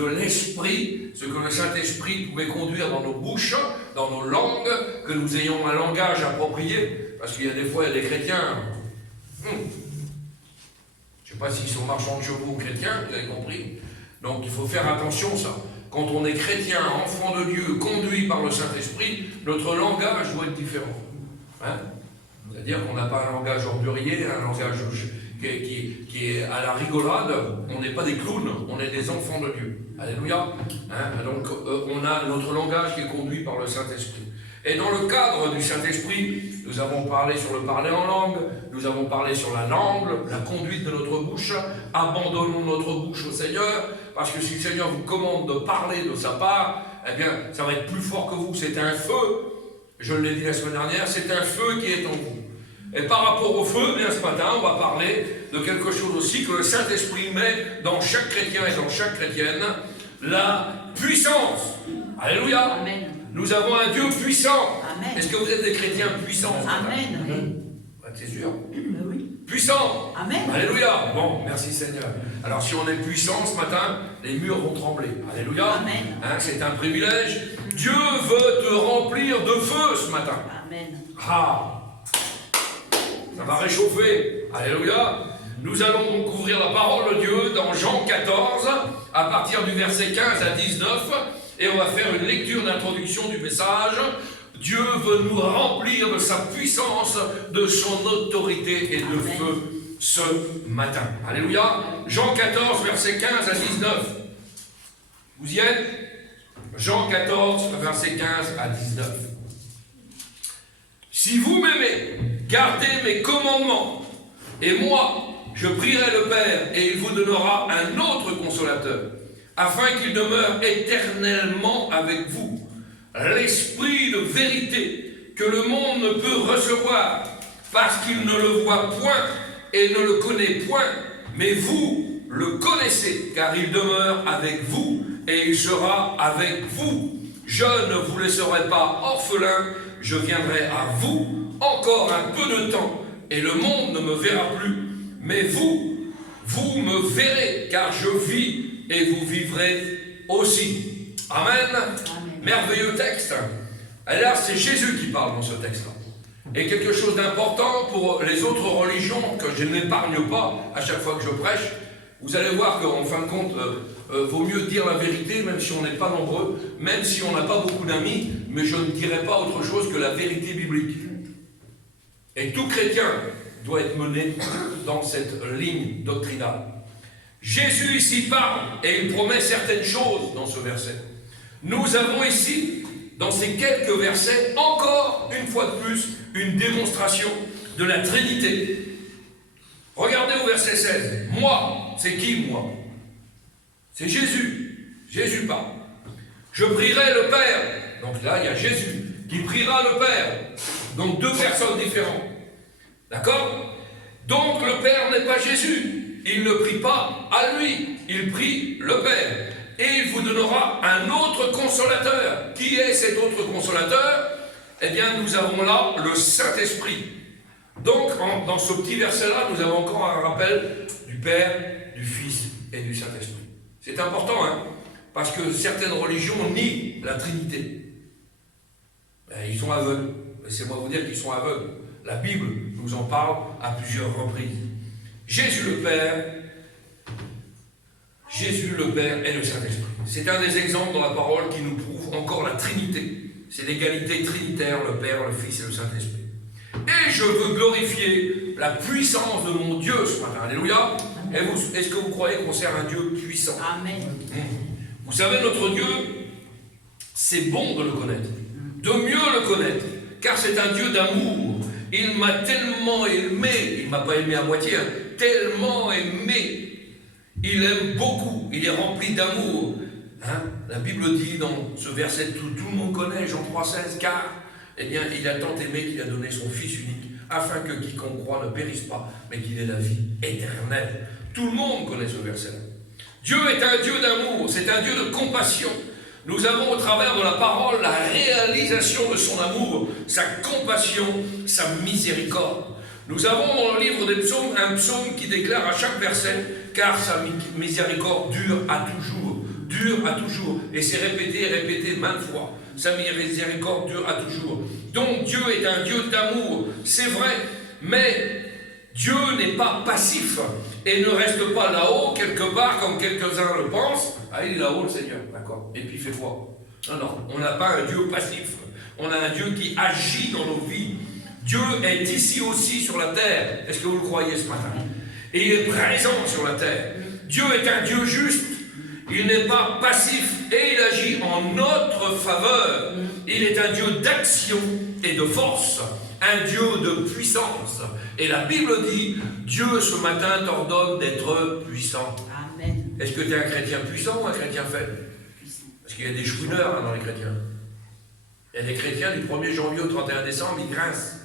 de l'esprit, ce que le Saint-Esprit pouvait conduire dans nos bouches, dans nos langues, que nous ayons un langage approprié, parce qu'il y a des fois, il y a des chrétiens, je ne sais pas s'ils sont marchands de chevaux ou chrétiens, vous avez compris, donc il faut faire attention ça. Quand on est chrétien, enfant de Dieu, conduit par le Saint-Esprit, notre langage doit être différent. Hein? C'est-à-dire qu'on n'a pas un langage ordurier, un langage qui est à la rigolade. On n'est pas des clowns, on est des enfants de Dieu. Alléluia. Hein? Donc on a notre langage qui est conduit par le Saint-Esprit. Et dans le cadre du Saint-Esprit, nous avons parlé sur le parler en langue, nous avons parlé sur la langue, la conduite de notre bouche. Abandonnons notre bouche au Seigneur, parce que si le Seigneur vous commande de parler de sa part, eh bien, ça va être plus fort que vous. C'est un feu, je l'ai dit la semaine dernière, c'est un feu qui est en vous. Et par rapport au feu, bien ce matin, on va parler de quelque chose aussi que le Saint-Esprit met dans chaque chrétien et dans chaque chrétienne, la puissance. Alléluia. Amen. Nous avons un Dieu puissant. Amen. Est-ce que vous êtes des chrétiens puissants? Amen. C'est sûr. Oui. Puissant. Amen. Alléluia. Bon, merci Seigneur. Alors si on est puissant ce matin, les murs vont trembler. Alléluia. Amen. Hein, c'est un privilège. Dieu veut te remplir de feu ce matin. Amen. Ah, ça va réchauffer. Alléluia. Nous allons donc ouvrir la parole de Dieu dans Jean 14, à partir du verset 15 à 19, et on va faire une lecture d'introduction du message. Dieu veut nous remplir de sa puissance, de son autorité et de Amen. feu ce matin. Alléluia. Jean 14, verset 15 à 19. Vous y êtes? Jean 14, verset 15 à 19. Si vous m'aimez, gardez mes commandements, et moi, je prierai le Père, et il vous donnera un autre consolateur, afin qu'il demeure éternellement avec vous. L'esprit de vérité que le monde ne peut recevoir, parce qu'il ne le voit point et ne le connaît point, mais vous le connaissez, car il demeure avec vous, et il sera avec vous. Je ne vous laisserai pas orphelin, je viendrai à vous encore un peu de temps, et le monde ne me verra plus, mais vous me verrez, car je vis, et vous vivrez aussi. Amen. Amen. Merveilleux texte. Et là, c'est Jésus qui parle dans ce texte-là. Et quelque chose d'important pour les autres religions que je n'épargne pas à chaque fois que je prêche. Vous allez voir qu'en fin de compte, vaut mieux dire la vérité, même si on n'est pas nombreux, même si on n'a pas beaucoup d'amis, mais je ne dirai pas autre chose que la vérité biblique. Et tout chrétien doit être mené dans cette ligne doctrinale. Jésus ici parle et il promet certaines choses dans ce verset. Nous avons ici, dans ces quelques versets, encore une fois de plus, une démonstration de la Trinité. Regardez au verset 16. Moi, c'est qui moi? C'est Jésus. Jésus parle. Je prierai le Père. Donc là, il y a Jésus qui priera le Père. Donc deux personnes différentes. D'accord? Donc le Père n'est pas Jésus. Il ne prie pas à lui. Il prie le Père. Et il vous donnera un autre consolateur. Qui est cet autre consolateur? Eh bien, nous avons là le Saint-Esprit. Donc, dans ce petit verset-là, nous avons encore un rappel du Père, du Fils et du Saint-Esprit. C'est important, hein, parce que certaines religions nient la Trinité. Ils sont aveugles. Laissez-moi vous dire qu'ils sont aveugles. La Bible nous en parle à plusieurs reprises. Jésus le Père et le Saint-Esprit. C'est un des exemples dans la parole qui nous prouve encore la Trinité. C'est l'égalité trinitaire, le Père, le Fils et le Saint-Esprit. Et je veux glorifier la puissance de mon Dieu ce matin. Alléluia. Est-ce que vous croyez qu'on sert un Dieu puissant? Amen. Vous savez, notre Dieu, c'est bon de le connaître, de mieux le connaître, car c'est un Dieu d'amour. Il m'a tellement aimé, il ne m'a pas aimé à moitié, hein, tellement aimé. Il aime beaucoup, il est rempli d'amour. Hein? La Bible dit dans ce verset que tout le monde connaît, Jean 3,16, car eh bien, il a tant aimé qu'il a donné son Fils unique, afin que quiconque croit ne périsse pas, mais qu'il ait la vie éternelle. Tout le monde connaît ce verset-là. Dieu est un Dieu d'amour, c'est un Dieu de compassion. Nous avons au travers de la parole la réalisation de son amour, sa compassion, sa miséricorde. Nous avons dans le livre des psaumes un psaume qui déclare à chaque verset, car sa miséricorde dure à toujours. dure à toujours. Et c'est répété et répété maintes fois. Sa miséricorde dure à toujours. Donc Dieu est un Dieu d'amour, c'est vrai, mais Dieu n'est pas passif et ne reste pas là-haut quelque part comme quelques-uns le pensent. Ah, il est là-haut le Seigneur, d'accord. Et puis il fait quoi? Non, non, on n'a pas un Dieu passif. On a un Dieu qui agit dans nos vies. Dieu est ici aussi sur la terre. Est-ce que vous le croyez ce matin? Et il est présent sur la terre. Dieu est un Dieu juste. Il n'est pas passif et il agit en notre faveur. Il est un Dieu d'action et de force. Un Dieu de puissance. Et la Bible dit, Dieu ce matin t'ordonne d'être puissant. Amen. Est-ce que tu es un chrétien puissant ou un chrétien faible? Parce qu'il y a des chouineurs dans les chrétiens. Il y a des chrétiens du 1er janvier au 31 décembre, ils grincent.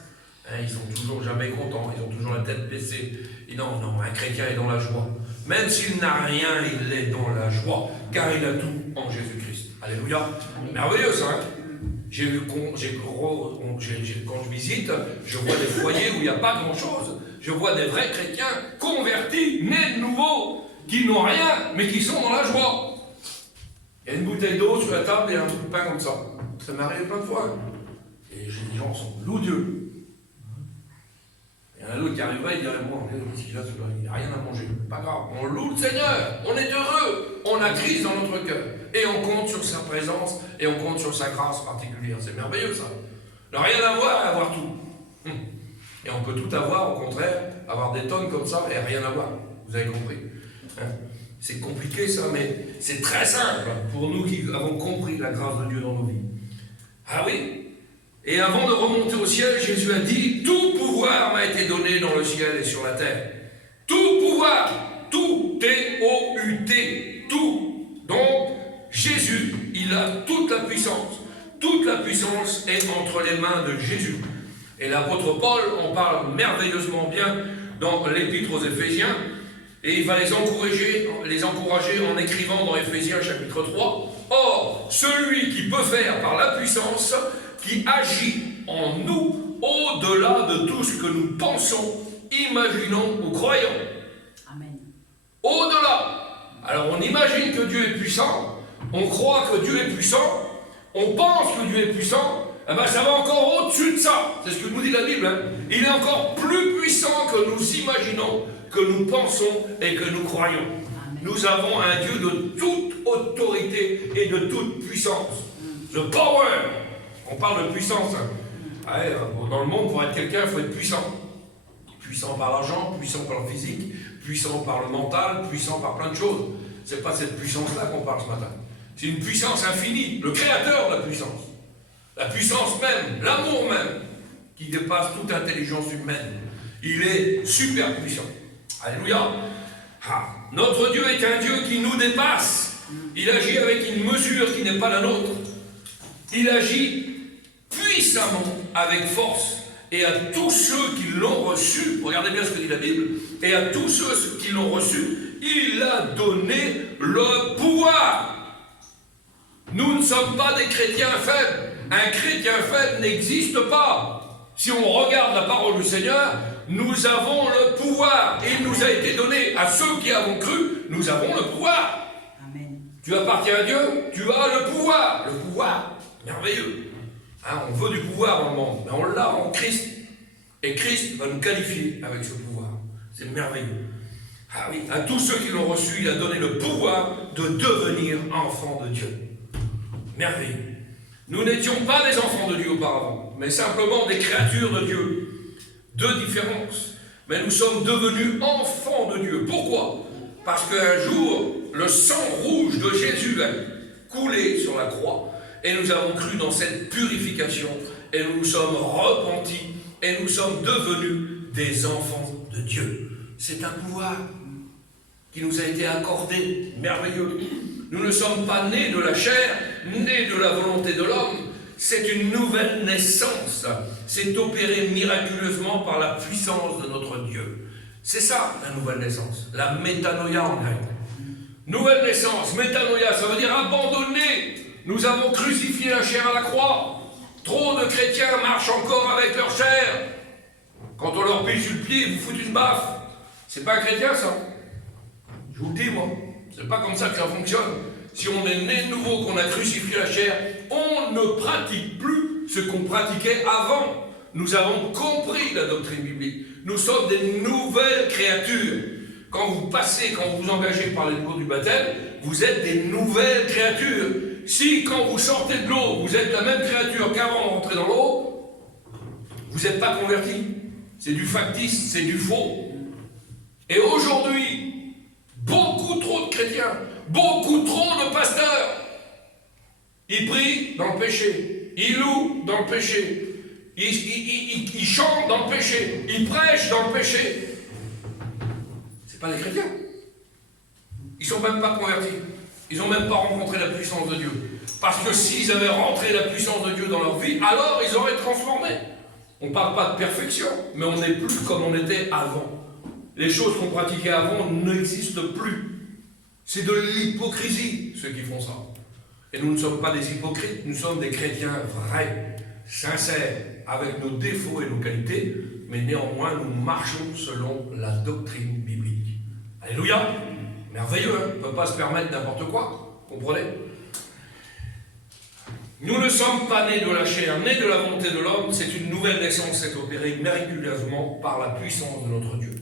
Ils sont toujours jamais contents, ils ont toujours la tête baissée. Et non, non, un chrétien est dans la joie. Même s'il n'a rien, il est dans la joie, car il a tout en Jésus-Christ. Alléluia. Merveilleux ça, hein? Quand je visite, je vois des foyers où il n'y a pas grand-chose. Je vois des vrais chrétiens convertis, nés de nouveau, qui n'ont rien, mais qui sont dans la joie. Il y a une bouteille d'eau sur la table et un truc de pain comme ça. Ça m'est arrivé plein de fois. Et les gens sont loups Dieu. Il y en a d'autres qui arriveraient, ils diraient, moi, il n'y a rien à manger. Pas grave, on loue le Seigneur, on est heureux, on a Christ dans notre cœur. Et on compte sur sa présence, et on compte sur sa grâce particulière. C'est merveilleux ça. Il n'y a rien à voir et avoir tout. Et on peut tout avoir, au contraire, avoir des tonnes comme ça et rien avoir. Vous avez compris, hein? C'est compliqué ça, mais c'est très simple pour nous qui avons compris la grâce de Dieu dans nos vies. Ah oui. Et avant de remonter au ciel, Jésus a dit, tout pouvoir m'a été donné dans le ciel et sur la terre. Tout pouvoir, tout, T-O-U-T, tout. Donc, Jésus, il a toute la puissance. Toute la puissance est entre les mains de Jésus. Et l'apôtre Paul en parle merveilleusement bien dans l'épître aux Éphésiens. Et il va les encourager en écrivant dans Éphésiens chapitre 3. Or, celui qui peut faire par la puissance, qui agit en nous au-delà de tout ce que nous pensons, imaginons ou croyons. Amen. Au-delà. Alors on imagine que Dieu est puissant, on croit que Dieu est puissant, on pense que Dieu est puissant, eh ben ça va encore au-dessus de ça. C'est ce que nous dit la Bible. Hein. Il est encore plus puissant que nous imaginons, que nous pensons et que nous croyons. Amen. Nous avons un Dieu de toute autorité et de toute puissance. The power. On parle de puissance. Hein. Ouais, dans le monde, pour être quelqu'un, il faut être puissant. Puissant par l'argent, puissant par le physique, puissant par le mental, puissant par plein de choses. Ce n'est pas cette puissance-là qu'on parle ce matin. C'est une puissance infinie, le créateur de la puissance. La puissance même, l'amour même, qui dépasse toute intelligence humaine. Il est super puissant. Alléluia. Ah, notre Dieu est un Dieu qui nous dépasse. Il agit avec une mesure qui n'est pas la nôtre. Il agit puissamment, avec force, et à tous ceux qui l'ont reçu, regardez bien ce que dit la Bible, et à tous ceux qui l'ont reçu, il a donné le pouvoir. Nous ne sommes pas des chrétiens faibles. Un chrétien faible n'existe pas. Si on regarde la parole du Seigneur, nous avons le pouvoir. Et il nous a été donné à ceux qui avons cru, nous avons le pouvoir. Amen. Tu appartiens à Dieu, tu as le pouvoir. Le pouvoir, merveilleux. Hein, on veut du pouvoir dans le monde, mais on l'a en Christ. Et Christ va nous qualifier avec ce pouvoir. C'est merveilleux. Ah oui, à tous ceux qui l'ont reçu, il a donné le pouvoir de devenir enfants de Dieu. Merveilleux. Nous n'étions pas des enfants de Dieu auparavant, mais simplement des créatures de Dieu. Deux différences. Mais nous sommes devenus enfants de Dieu. Pourquoi? Parce qu'un jour, le sang rouge de Jésus a coulé sur la croix, et nous avons cru dans cette purification, et nous nous sommes repentis, et nous sommes devenus des enfants de Dieu. C'est un pouvoir qui nous a été accordé, merveilleux. Nous ne sommes pas nés de la chair, nés de la volonté de l'homme. C'est une nouvelle naissance. C'est opéré miraculeusement par la puissance de notre Dieu. C'est ça, la nouvelle naissance. La métanoïa en grec. Nouvelle naissance, métanoïa, ça veut dire abandonner. Nous avons crucifié la chair à la croix. Trop de chrétiens marchent encore avec leur chair. Quand on leur pile sur le pied, ils vous foutent une baffe. C'est pas un chrétien, ça. Je vous le dis, moi. C'est pas comme ça que ça fonctionne. si on est né de nouveau, qu'on a crucifié la chair, on ne pratique plus ce qu'on pratiquait avant. Nous avons compris la doctrine biblique. Nous sommes des nouvelles créatures. Quand vous passez, quand vous vous engagez par les cours du baptême, vous êtes des nouvelles créatures. Si, quand vous sortez de l'eau, vous êtes la même créature qu'avant de rentrer dans l'eau, vous n'êtes pas converti. C'est du factice, c'est du faux. Et aujourd'hui, beaucoup trop de chrétiens, beaucoup trop de pasteurs, ils prient dans le péché, ils louent dans le péché, ils chantent dans le péché, ils prêchent dans le péché. C'est pas des chrétiens. Ils sont même pas convertis. Ils n'ont même pas rencontré la puissance de Dieu. Parce que s'ils avaient rentré la puissance de Dieu dans leur vie, alors ils auraient transformé. On ne parle pas de perfection, mais on n'est plus comme on était avant. Les choses qu'on pratiquait avant n'existent plus. C'est de l'hypocrisie, ceux qui font ça. Et nous ne sommes pas des hypocrites, nous sommes des chrétiens vrais, sincères, avec nos défauts et nos qualités, mais néanmoins nous marchons selon la doctrine biblique. Alléluia! Merveilleux, hein? On ne peut pas se permettre n'importe quoi, comprenez? Nous ne sommes pas nés de la chair, nés de la volonté de l'homme, c'est une nouvelle naissance qui est opérée miraculeusement par la puissance de notre Dieu.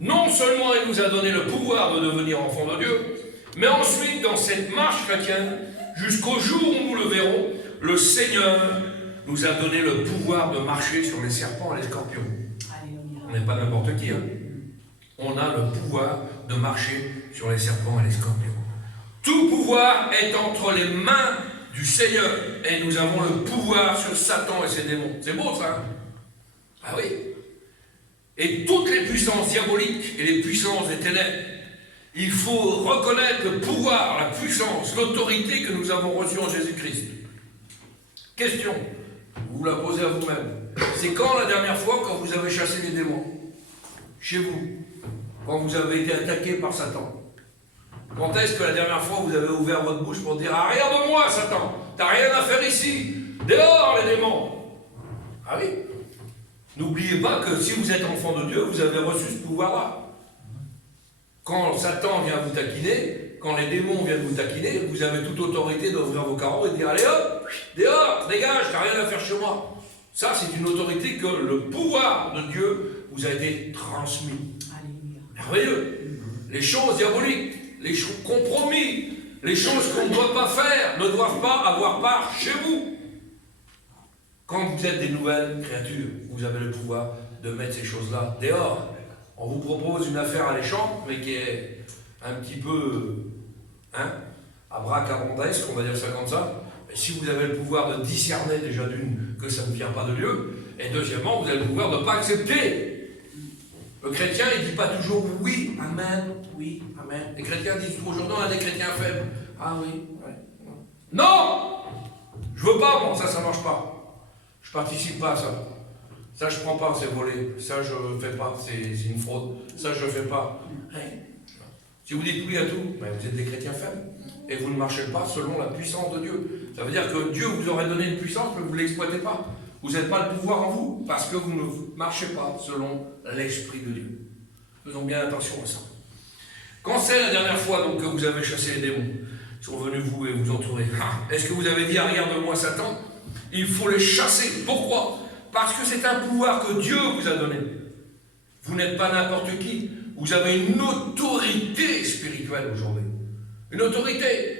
Non seulement il nous a donné le pouvoir de devenir enfants de Dieu, mais ensuite, dans cette marche chrétienne, jusqu'au jour où nous le verrons, le Seigneur nous a donné le pouvoir de marcher sur les serpents et les scorpions. On n'est pas n'importe qui, hein. On a le pouvoir de marcher sur les serpents et les scorpions. Tout pouvoir est entre les mains du Seigneur, et nous avons le pouvoir sur Satan et ses démons. C'est beau ça, hein? Ah oui. Et toutes les puissances diaboliques et les puissances des ténèbres, il faut reconnaître le pouvoir, la puissance, l'autorité que nous avons reçue en Jésus-Christ. Question, vous la posez à vous-même. C'est quand la dernière fois quand vous avez chassé les démons? Chez vous. Quand vous avez été attaqué par Satan. Quand est-ce que la dernière fois vous avez ouvert votre bouche pour dire « Ah, regarde-moi, Satan, t'as rien à faire ici, dehors les démons !» Ah oui. N'oubliez pas que si vous êtes enfant de Dieu, vous avez reçu ce pouvoir-là. Quand Satan vient vous taquiner, quand les démons viennent vous taquiner, vous avez toute autorité d'ouvrir vos carreaux et de dire « Allez hop, dehors, dégage, t'as rien à faire chez moi !» Ça, c'est une autorité que le pouvoir de Dieu vous a été transmis. Merveilleux. Les choses diaboliques, les compromis, les choses qu'on ne doit pas faire, ne doivent pas avoir part chez vous. Quand vous êtes des nouvelles créatures, vous avez le pouvoir de mettre ces choses-là dehors. On vous propose une affaire alléchante, mais qui est un petit peu abracadabresque, on va dire ça comme ça. Et si vous avez le pouvoir de discerner déjà d'une que ça ne vient pas de Dieu, et deuxièmement, vous avez le pouvoir de ne pas accepter. Le chrétien, il ne dit pas toujours oui, amen, oui, amen. Les chrétiens disent aujourd'hui, on a des chrétiens faibles. Ah oui, ouais. Non! Je veux pas, moi, ça ne marche pas. Je participe pas à ça. Ça, je prends pas, c'est volé. Ça, je fais pas, c'est une fraude. Ça, je fais pas. Si vous dites oui à tout, ben vous êtes des chrétiens faibles. Et vous ne marchez pas selon la puissance de Dieu. Ça veut dire que Dieu vous aurait donné une puissance, mais vous ne l'exploitez pas. Vous n'avez pas le pouvoir en vous, parce que vous ne marchez pas selon l'Esprit de Dieu. Faisons bien attention à ça. Quand c'est la dernière fois donc, que vous avez chassé les démons, ils sont venus vous et vous entourer, est-ce que vous avez dit, regarde-moi Satan? Il faut les chasser. Pourquoi? Parce que c'est un pouvoir que Dieu vous a donné. Vous n'êtes pas n'importe qui. Vous avez une autorité spirituelle aujourd'hui. Une autorité.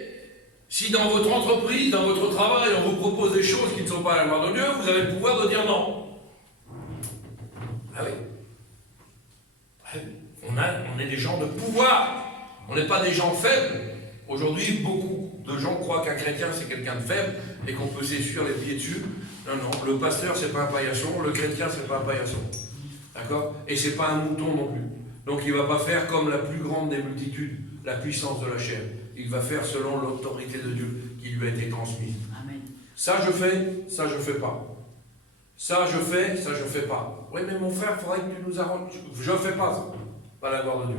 Si dans votre entreprise, dans votre travail, on vous propose des choses qui ne sont pas à la gloire de Dieu, vous avez le pouvoir de dire non. Ah oui. On est des gens de pouvoir. On n'est pas des gens faibles. Aujourd'hui, beaucoup de gens croient qu'un chrétien, c'est quelqu'un de faible et qu'on peut s'essuyer les pieds dessus. Non, non. Le pasteur, c'est pas un paillasson. Le chrétien, c'est pas un paillasson. D'accord? Et c'est pas un mouton non plus. Donc il ne va pas faire comme la plus grande des multitudes, la puissance de la chair. Il va faire selon l'autorité de Dieu qui lui a été transmise. Amen. Ça je fais, ça je fais pas. Ça je fais, ça je fais pas. Oui mais mon frère, il faudrait que tu nous arranges. Je ne fais pas ça. Pas la gloire de Dieu.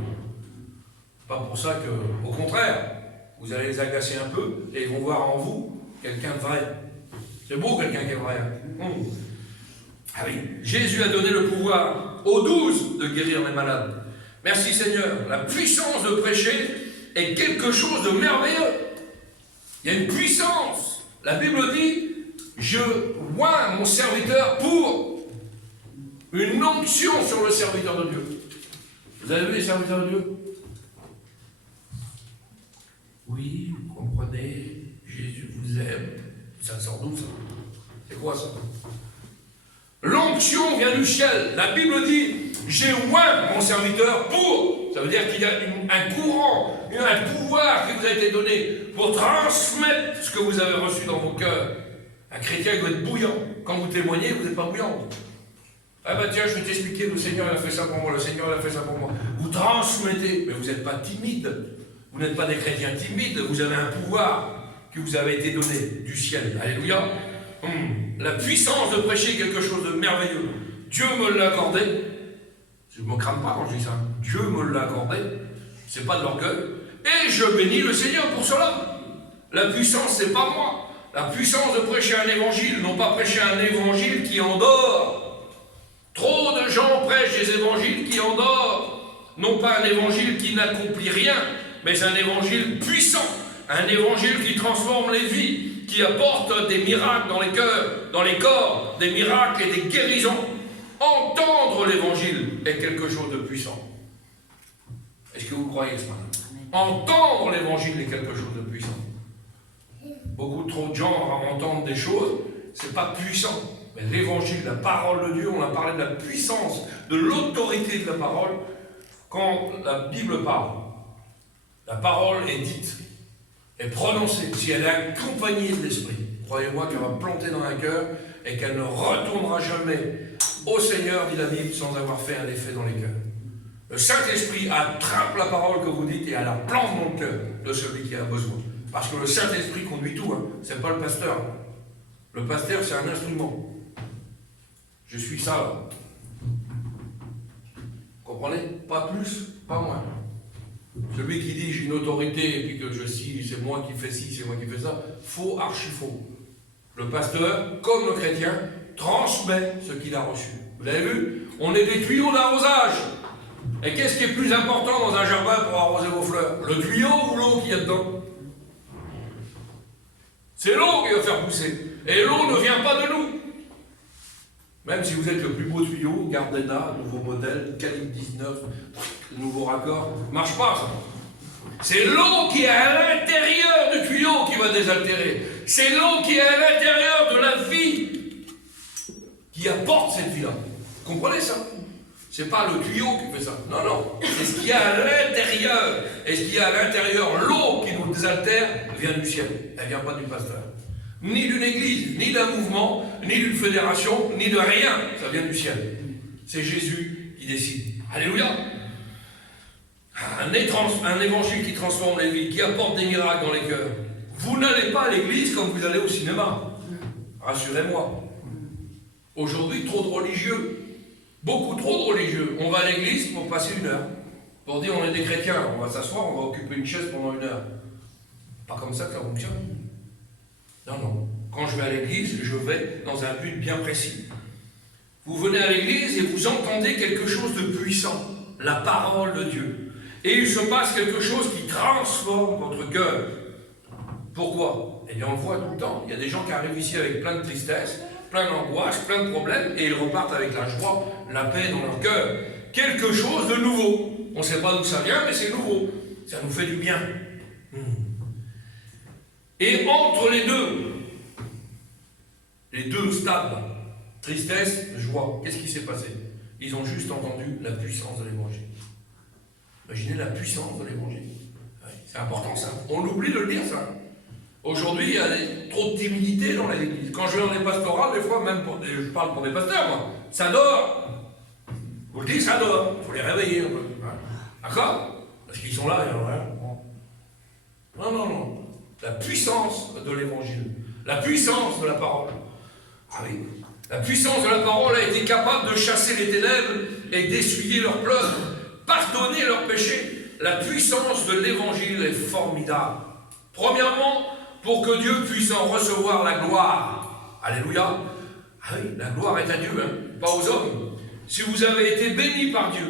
Pas pour ça que, au contraire, vous allez les agacer un peu et ils vont voir en vous quelqu'un de vrai. C'est beau quelqu'un qui est vrai. Ah oui. Jésus a donné le pouvoir aux 12 de guérir les malades. Merci Seigneur. La puissance de prêcher est quelque chose de merveilleux. Il y a une puissance. La Bible dit, je oins mon serviteur pour une onction sur le serviteur de Dieu. Vous avez vu les serviteurs de Dieu? Oui, vous comprenez, Jésus vous aime. Ça sort d'où ça? C'est quoi ça? L'onction vient du ciel. La Bible dit, j'ai oint mon serviteur pour. Ça veut dire qu'il y a un courant, un pouvoir qui vous a été donné pour transmettre ce que vous avez reçu dans vos cœurs. Un chrétien doit être bouillant. Quand vous témoignez, vous n'êtes pas bouillant. Ah ben tiens, je vais t'expliquer, le Seigneur il a fait ça pour moi, le Seigneur il a fait ça pour moi. Vous transmettez, mais vous n'êtes pas timide. Vous n'êtes pas des chrétiens timides, vous avez un pouvoir qui vous avait été donné du ciel. Alléluia. La puissance de prêcher quelque chose de merveilleux. Dieu me l'a accordé. Je ne me crame pas quand je dis ça. Dieu me l'a accordé. C'est pas de l'orgueil. Et je bénis le Seigneur pour cela. La puissance, c'est pas moi. La puissance de prêcher un évangile, non pas prêcher un évangile qui endort. Trop de gens prêchent des évangiles qui endorent. Non pas un évangile qui n'accomplit rien, mais un évangile puissant. Un évangile qui transforme les vies, qui apporte des miracles dans les cœurs, dans les corps, des miracles et des guérisons. Entendre l'évangile est quelque chose de puissant. Est-ce que vous croyez ce matin? Entendre l'évangile est quelque chose de puissant. Beaucoup trop de gens entendent des choses, c'est pas puissant. Mais l'évangile, la parole de Dieu, on a parlé de la puissance, de l'autorité de la parole. Quand la Bible parle, la parole est dite, est prononcée, si elle est accompagnée de l'Esprit, croyez-moi qu'elle va planter dans un cœur et qu'elle ne retournera jamais au Seigneur, dit la Bible, sans avoir fait un effet dans les cœurs. Le Saint-Esprit attrape la parole que vous dites et elle la plante dans le cœur de celui qui a besoin. Parce que le Saint-Esprit conduit tout, hein. C'est pas le pasteur. Le pasteur, c'est un instrument. Je suis ça, là. Vous comprenez? Pas plus, pas moins. Celui qui dit j'ai une autorité et puis que je suis, c'est moi qui fais ci, c'est moi qui fais ça, faux, archi faux. Le pasteur, comme le chrétien, transmet ce qu'il a reçu. Vous l'avez vu? On est des tuyaux d'arrosage. Et qu'est-ce qui est plus important dans un jardin pour arroser vos fleurs? Le tuyau ou l'eau qu'il y a dedans? C'est l'eau qui va faire pousser. Et l'eau ne vient pas de nous. Même si vous êtes le plus beau tuyau, Gardena, nouveau modèle, calibre 19, nouveau raccord, marche pas ça. C'est l'eau qui est à l'intérieur du tuyau qui va désaltérer. C'est l'eau qui est à l'intérieur de la vie qui apporte cette vie-là. Vous comprenez ça? C'est pas le tuyau qui fait ça. Non, non. C'est ce qu'il y a à l'intérieur. Et ce qu'il y a à l'intérieur, l'eau qui nous désaltère, vient du ciel. Elle vient pas du pasteur. Ni d'une église, ni d'un mouvement, ni d'une fédération, ni de rien. Ça vient du ciel. C'est Jésus qui décide. Alléluia. Un évangile qui transforme les vies, qui apporte des miracles dans les cœurs. Vous n'allez pas à l'église comme vous allez au cinéma. Rassurez-moi. Aujourd'hui, trop de religieux. Beaucoup trop de religieux. On va à l'église pour passer une heure. Pour dire on est des chrétiens. On va s'asseoir, on va occuper une chaise pendant une heure. Pas comme ça que ça fonctionne. Non, non. Quand je vais à l'église, je vais dans un but bien précis. Vous venez à l'église et vous entendez quelque chose de puissant. La parole de Dieu. Et il se passe quelque chose qui transforme votre cœur. Pourquoi? Eh bien, on le voit tout le temps. Il y a des gens qui arrivent ici avec plein de tristesse, plein d'angoisse, plein de problèmes, et ils repartent avec la joie, la paix dans leur cœur. Quelque chose de nouveau. On ne sait pas d'où ça vient, mais c'est nouveau. Ça nous fait du bien. Et entre les deux stades, tristesse, joie, qu'est-ce qui s'est passé? Ils ont juste entendu la puissance de l'évangile. Imaginez la puissance de l'évangile. C'est important ça. On oublie de le dire ça. Aujourd'hui, il y a trop de timidité dans les églises. Quand je vais dans les pastorales, des fois, même je parle pour des pasteurs, moi, ça dort. Vous le dites, ça dort. Il faut les réveiller un peu. D'accord? Parce qu'ils sont là, non, non, non. La puissance de l'évangile. La puissance de la parole. Ah oui. La puissance de la parole a été capable de chasser les ténèbres et d'essuyer leurs pleurs, pardonner leurs péchés. La puissance de l'évangile est formidable. Premièrement, pour que Dieu puisse en recevoir la gloire. Alléluia. Ah oui, la gloire est à Dieu, hein, pas aux hommes. Si vous avez été bénis par Dieu,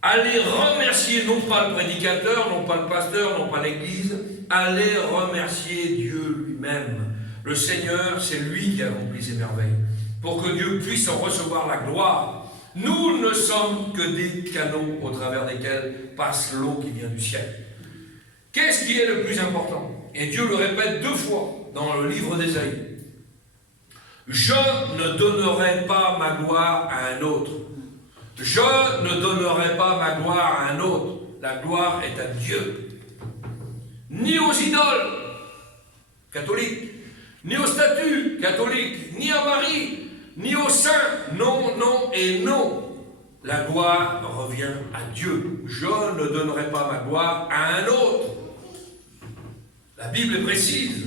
allez remercier non pas le prédicateur, non pas le pasteur, non pas l'église, allez remercier Dieu lui-même. Le Seigneur, c'est lui qui accomplit ces merveilles, pour que Dieu puisse en recevoir la gloire. Nous ne sommes que des canaux au travers desquels passe l'eau qui vient du ciel. Qu'est-ce qui est le plus important? Et Dieu le répète 2 fois dans le livre d'Ésaïe. Je ne donnerai pas ma gloire à un autre. Je ne donnerai pas ma gloire à un autre. La gloire est à Dieu. Ni aux idoles catholiques, ni aux statues catholiques, ni à Marie, ni aux saints. Non, non et non. La gloire revient à Dieu. Je ne donnerai pas ma gloire à un autre. La Bible est précise.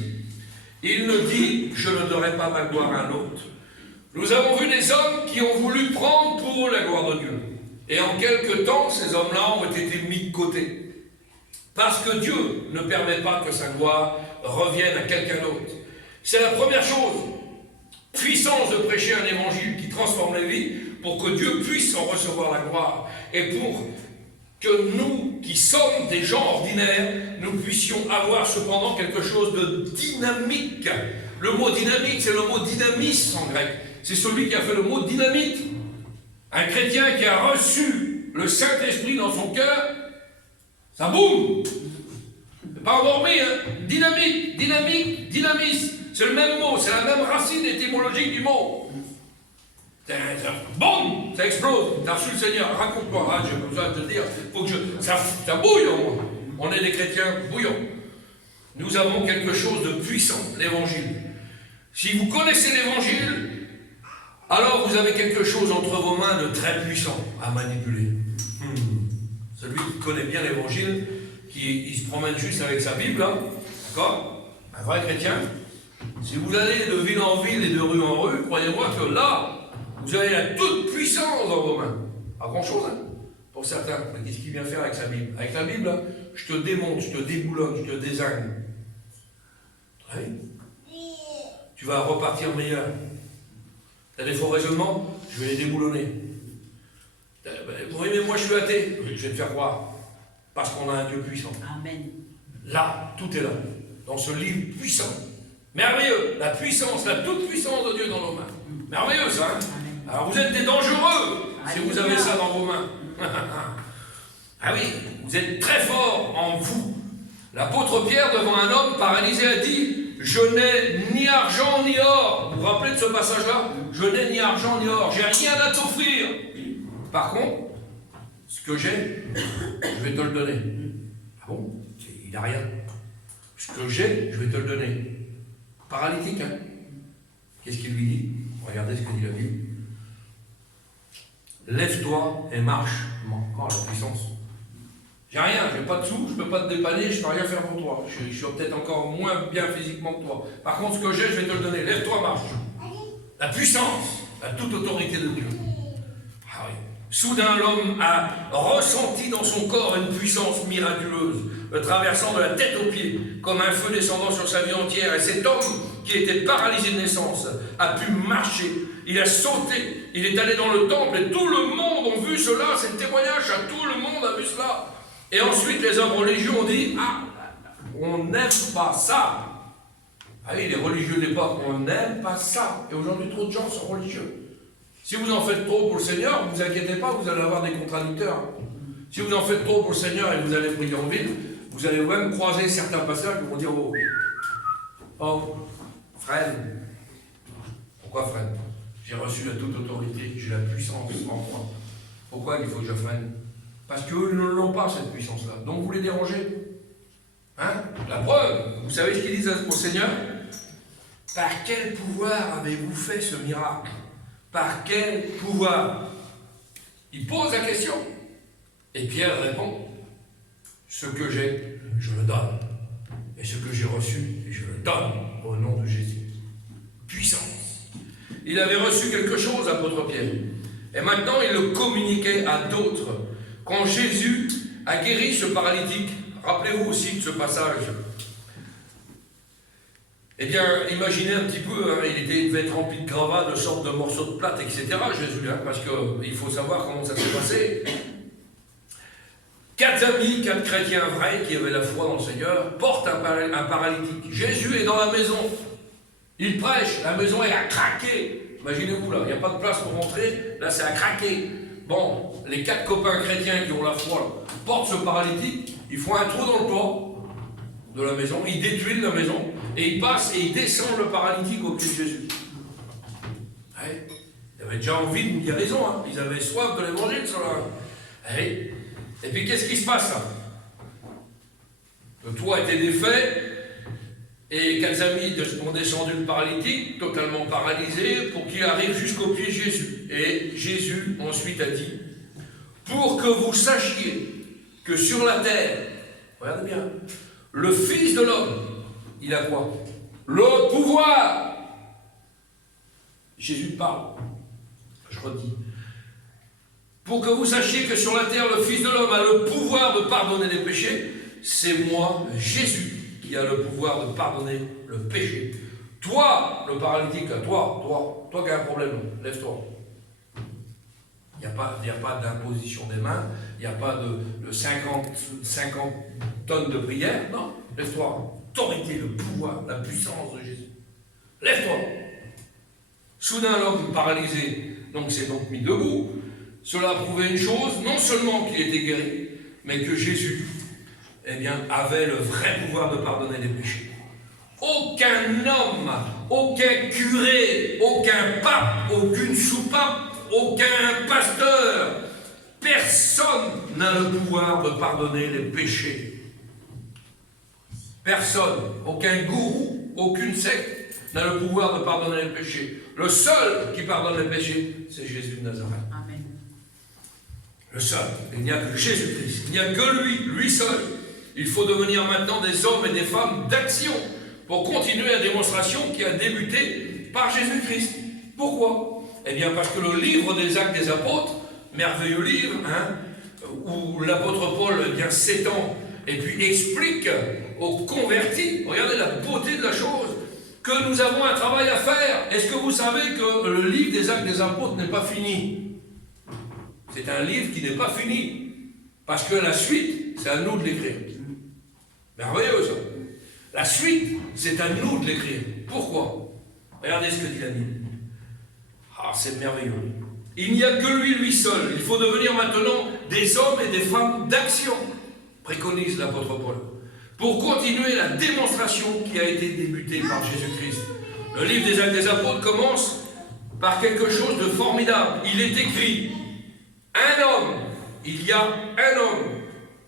Il ne dit « je ne donnerai pas ma gloire à un autre ». Nous avons vu des hommes qui ont voulu prendre pour eux la gloire de Dieu. Et en quelque temps, ces hommes-là ont été mis de côté. Parce que Dieu ne permet pas que sa gloire revienne à quelqu'un d'autre. C'est la première chose. Puissance de prêcher un évangile qui transforme les vies pour que Dieu puisse en recevoir la gloire. Et pour que nous, qui sommes des gens ordinaires, nous puissions avoir cependant quelque chose de dynamique. Le mot dynamique, c'est le mot dynamis en grec. C'est celui qui a fait le mot dynamite. Un chrétien qui a reçu le Saint-Esprit dans son cœur, ça boum! C'est pas endormi, hein? Dynamique, dynamique, dynamis. C'est le même mot, c'est la même racine étymologique du mot. Boum! Ça explose. T'as reçu le Seigneur, raconte-moi, hein, j'ai besoin de te dire, faut que ça bouille en moi. On est des chrétiens bouillants. Nous avons quelque chose de puissant, l'évangile. Si vous connaissez l'évangile, alors vous avez quelque chose entre vos mains de très puissant à manipuler. Celui qui connaît bien l'évangile, il se promène juste avec sa Bible, hein, d'accord? Un vrai chrétien. Si vous allez de ville en ville et de rue en rue, croyez-moi que là, vous avez la toute puissance dans vos mains. Pas grand-chose, hein, pour certains. Mais qu'est-ce qu'il vient faire avec sa Bible? Avec la Bible, hein, je te démonte, je te déboulonne, je te désigne. Très bien. Tu vas repartir meilleur. Tu as des faux raisonnements, je vais les déboulonner. Oui, mais moi je suis athée. Je vais te faire croire. Parce qu'on a un Dieu puissant. Amen. Là, tout est là. Dans ce livre puissant. Merveilleux. La puissance, la toute puissance de Dieu dans nos mains. Merveilleux ça, hein? Alors vous êtes des dangereux si vous avez ça dans vos mains. Ah oui, vous êtes très fort en vous. L'apôtre Pierre, devant un homme paralysé, a dit « Je n'ai ni argent ni or. » Vous vous rappelez de ce passage-là? « Je n'ai ni argent ni or. J'ai rien à t'offrir. Par contre, ce que j'ai, je vais te le donner. » Ah bon? Il n'a rien. Ce que j'ai, je vais te le donner. Paralytique, hein? Qu'est-ce qu'il lui dit? Regardez ce que dit la Bible. Lève-toi et marche. Oh, la puissance. J'ai rien, je n'ai pas de sous, je ne peux pas te dépanner, je ne peux rien faire pour toi. Je suis peut-être encore moins bien physiquement que toi. Par contre, ce que j'ai, je vais te le donner. Lève-toi, marche. La puissance, la toute autorité de Dieu. Ah oui. Soudain, l'homme a ressenti dans son corps une puissance miraculeuse, le traversant de la tête aux pieds, comme un feu descendant sur sa vie entière. Et cet homme, qui était paralysé de naissance, a pu marcher. Il a sauté, il est allé dans le temple, et tout le monde a vu cela. C'est le témoignage, tout le monde a vu cela. Et ensuite, les hommes religieux ont dit « Ah, on n'aime pas ça !» Ah oui, les religieux de l'époque, on n'aime pas ça. Et aujourd'hui, trop de gens sont religieux. Si vous en faites trop pour le Seigneur, ne vous inquiétez pas, vous allez avoir des contradicteurs. Si vous en faites trop pour le Seigneur et vous allez prier en ville, vous allez même croiser certains pasteurs qui vont dire « Oh, Fred, pourquoi Fred? J'ai reçu la toute autorité, j'ai la puissance en moi. Pourquoi il faut que je freine? Parce qu'eux ne l'ont pas, cette puissance-là. Donc vous les dérangez. Hein? La preuve, vous savez ce qu'ils disent au Seigneur? Par quel pouvoir avez-vous fait ce miracle? Par quel pouvoir? Il pose la question. Et Pierre répond, ce que j'ai, je le donne. Et ce que j'ai reçu, je le donne au nom de Jésus. Puissance. Il avait reçu quelque chose, apôtre Pierre. Et maintenant, il le communiquait à d'autres. Quand Jésus a guéri ce paralytique, rappelez-vous aussi de ce passage. Eh bien, imaginez un petit peu, hein, il devait être rempli de gravats, de sortes de morceaux de plate, etc. Jésus, hein, parce qu'il faut savoir comment ça s'est passé. 4 amis, 4 chrétiens vrais qui avaient la foi dans le Seigneur, portent un paralytique. Jésus est dans la maison. Il prêche, la maison est à craquer. Imaginez-vous là, il n'y a pas de place pour rentrer, là c'est à craquer. Bon, les 4 copains chrétiens qui ont la foi là, portent ce paralytique, ils font un trou dans le toit de la maison, ils détruisent la maison, et ils passent et ils descendent le paralytique au pied de Jésus. Ouais. Ils avaient déjà envie de guérison, hein. Ils avaient soif de l'évangile, cela. Ouais. Et puis qu'est-ce qui se passe là? Le toit était défait, et 4 amis ont descendu le paralytique, totalement paralysé, pour qu'il arrive jusqu'au pied de Jésus. Et Jésus ensuite a dit, pour que vous sachiez que sur la terre, regardez bien, le Fils de l'homme, il a quoi? Le pouvoir. Jésus parle. Je redis. Pour que vous sachiez que sur la terre, le Fils de l'homme a le pouvoir de pardonner les péchés, c'est moi, Jésus, qui a le pouvoir de pardonner le péché. Toi, le paralytique, toi qui as un problème, lève-toi. Il n'y a pas d'imposition des mains, il n'y a pas de 50 tonnes de prière, non, lève-toi. L'autorité, le pouvoir, la puissance de Jésus. Lève-toi. Soudain, l'homme paralysé s'est donc mis debout. Cela prouvait une chose, non seulement qu'il était guéri, mais que Jésus avait le vrai pouvoir de pardonner les péchés. Aucun homme, aucun curé, aucun pape, aucune sous-pape, aucun pasteur, personne n'a le pouvoir de pardonner les péchés. Personne, aucun gourou, aucune secte n'a le pouvoir de pardonner les péchés. Le seul qui pardonne les péchés, c'est Jésus de Nazareth. Amen. Le seul. Il n'y a que Jésus-Christ. Il n'y a que lui seul. Il faut devenir maintenant des hommes et des femmes d'action pour continuer la démonstration qui a débuté par Jésus-Christ. Pourquoi? Eh bien parce que le livre des Actes des Apôtres, merveilleux livre, où l'apôtre Paul s'étend et puis explique aux convertis, regardez la beauté de la chose, que nous avons un travail à faire. Est-ce que vous savez que le livre des Actes des Apôtres n'est pas fini? C'est un livre qui n'est pas fini, parce que la suite, c'est à nous de l'écrire. Merveilleux ça. La suite, c'est à nous de l'écrire. Pourquoi? Regardez ce que dit la Bible. Ah, c'est merveilleux. Il n'y a que lui seul. Il faut devenir maintenant des hommes et des femmes d'action, préconise l'apôtre Paul, pour continuer la démonstration qui a été débutée par Jésus-Christ. Le livre des Actes des Apôtres commence par quelque chose de formidable. Il est écrit, un homme, il y a un homme,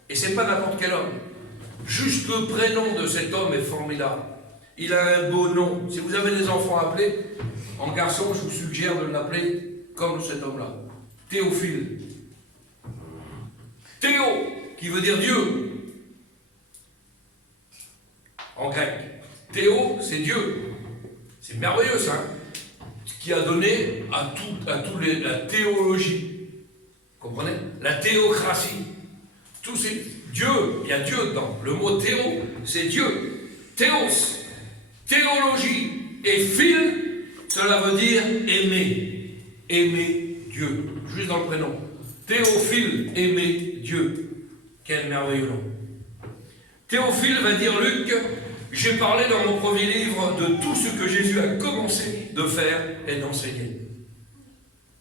et c'est pas n'importe quel homme. Juste le prénom de cet homme est formidable. Il a un beau nom. Si vous avez des enfants à appeler, en garçon, je vous suggère de l'appeler comme cet homme-là. Théophile. Théo, qui veut dire Dieu. En grec. Théo, c'est Dieu. C'est merveilleux ça. Ce qui a donné à tous la théologie. Vous comprenez? La théocratie. Tout c'est Dieu, il y a Dieu dedans. Le mot théo, c'est Dieu. Théos, théologie et phil, cela veut dire aimer. Aimer Dieu. Juste dans le prénom. Théophile, aimer Dieu. Quel merveilleux nom. Théophile va dire Luc, j'ai parlé dans mon premier livre de tout ce que Jésus a commencé de faire et d'enseigner.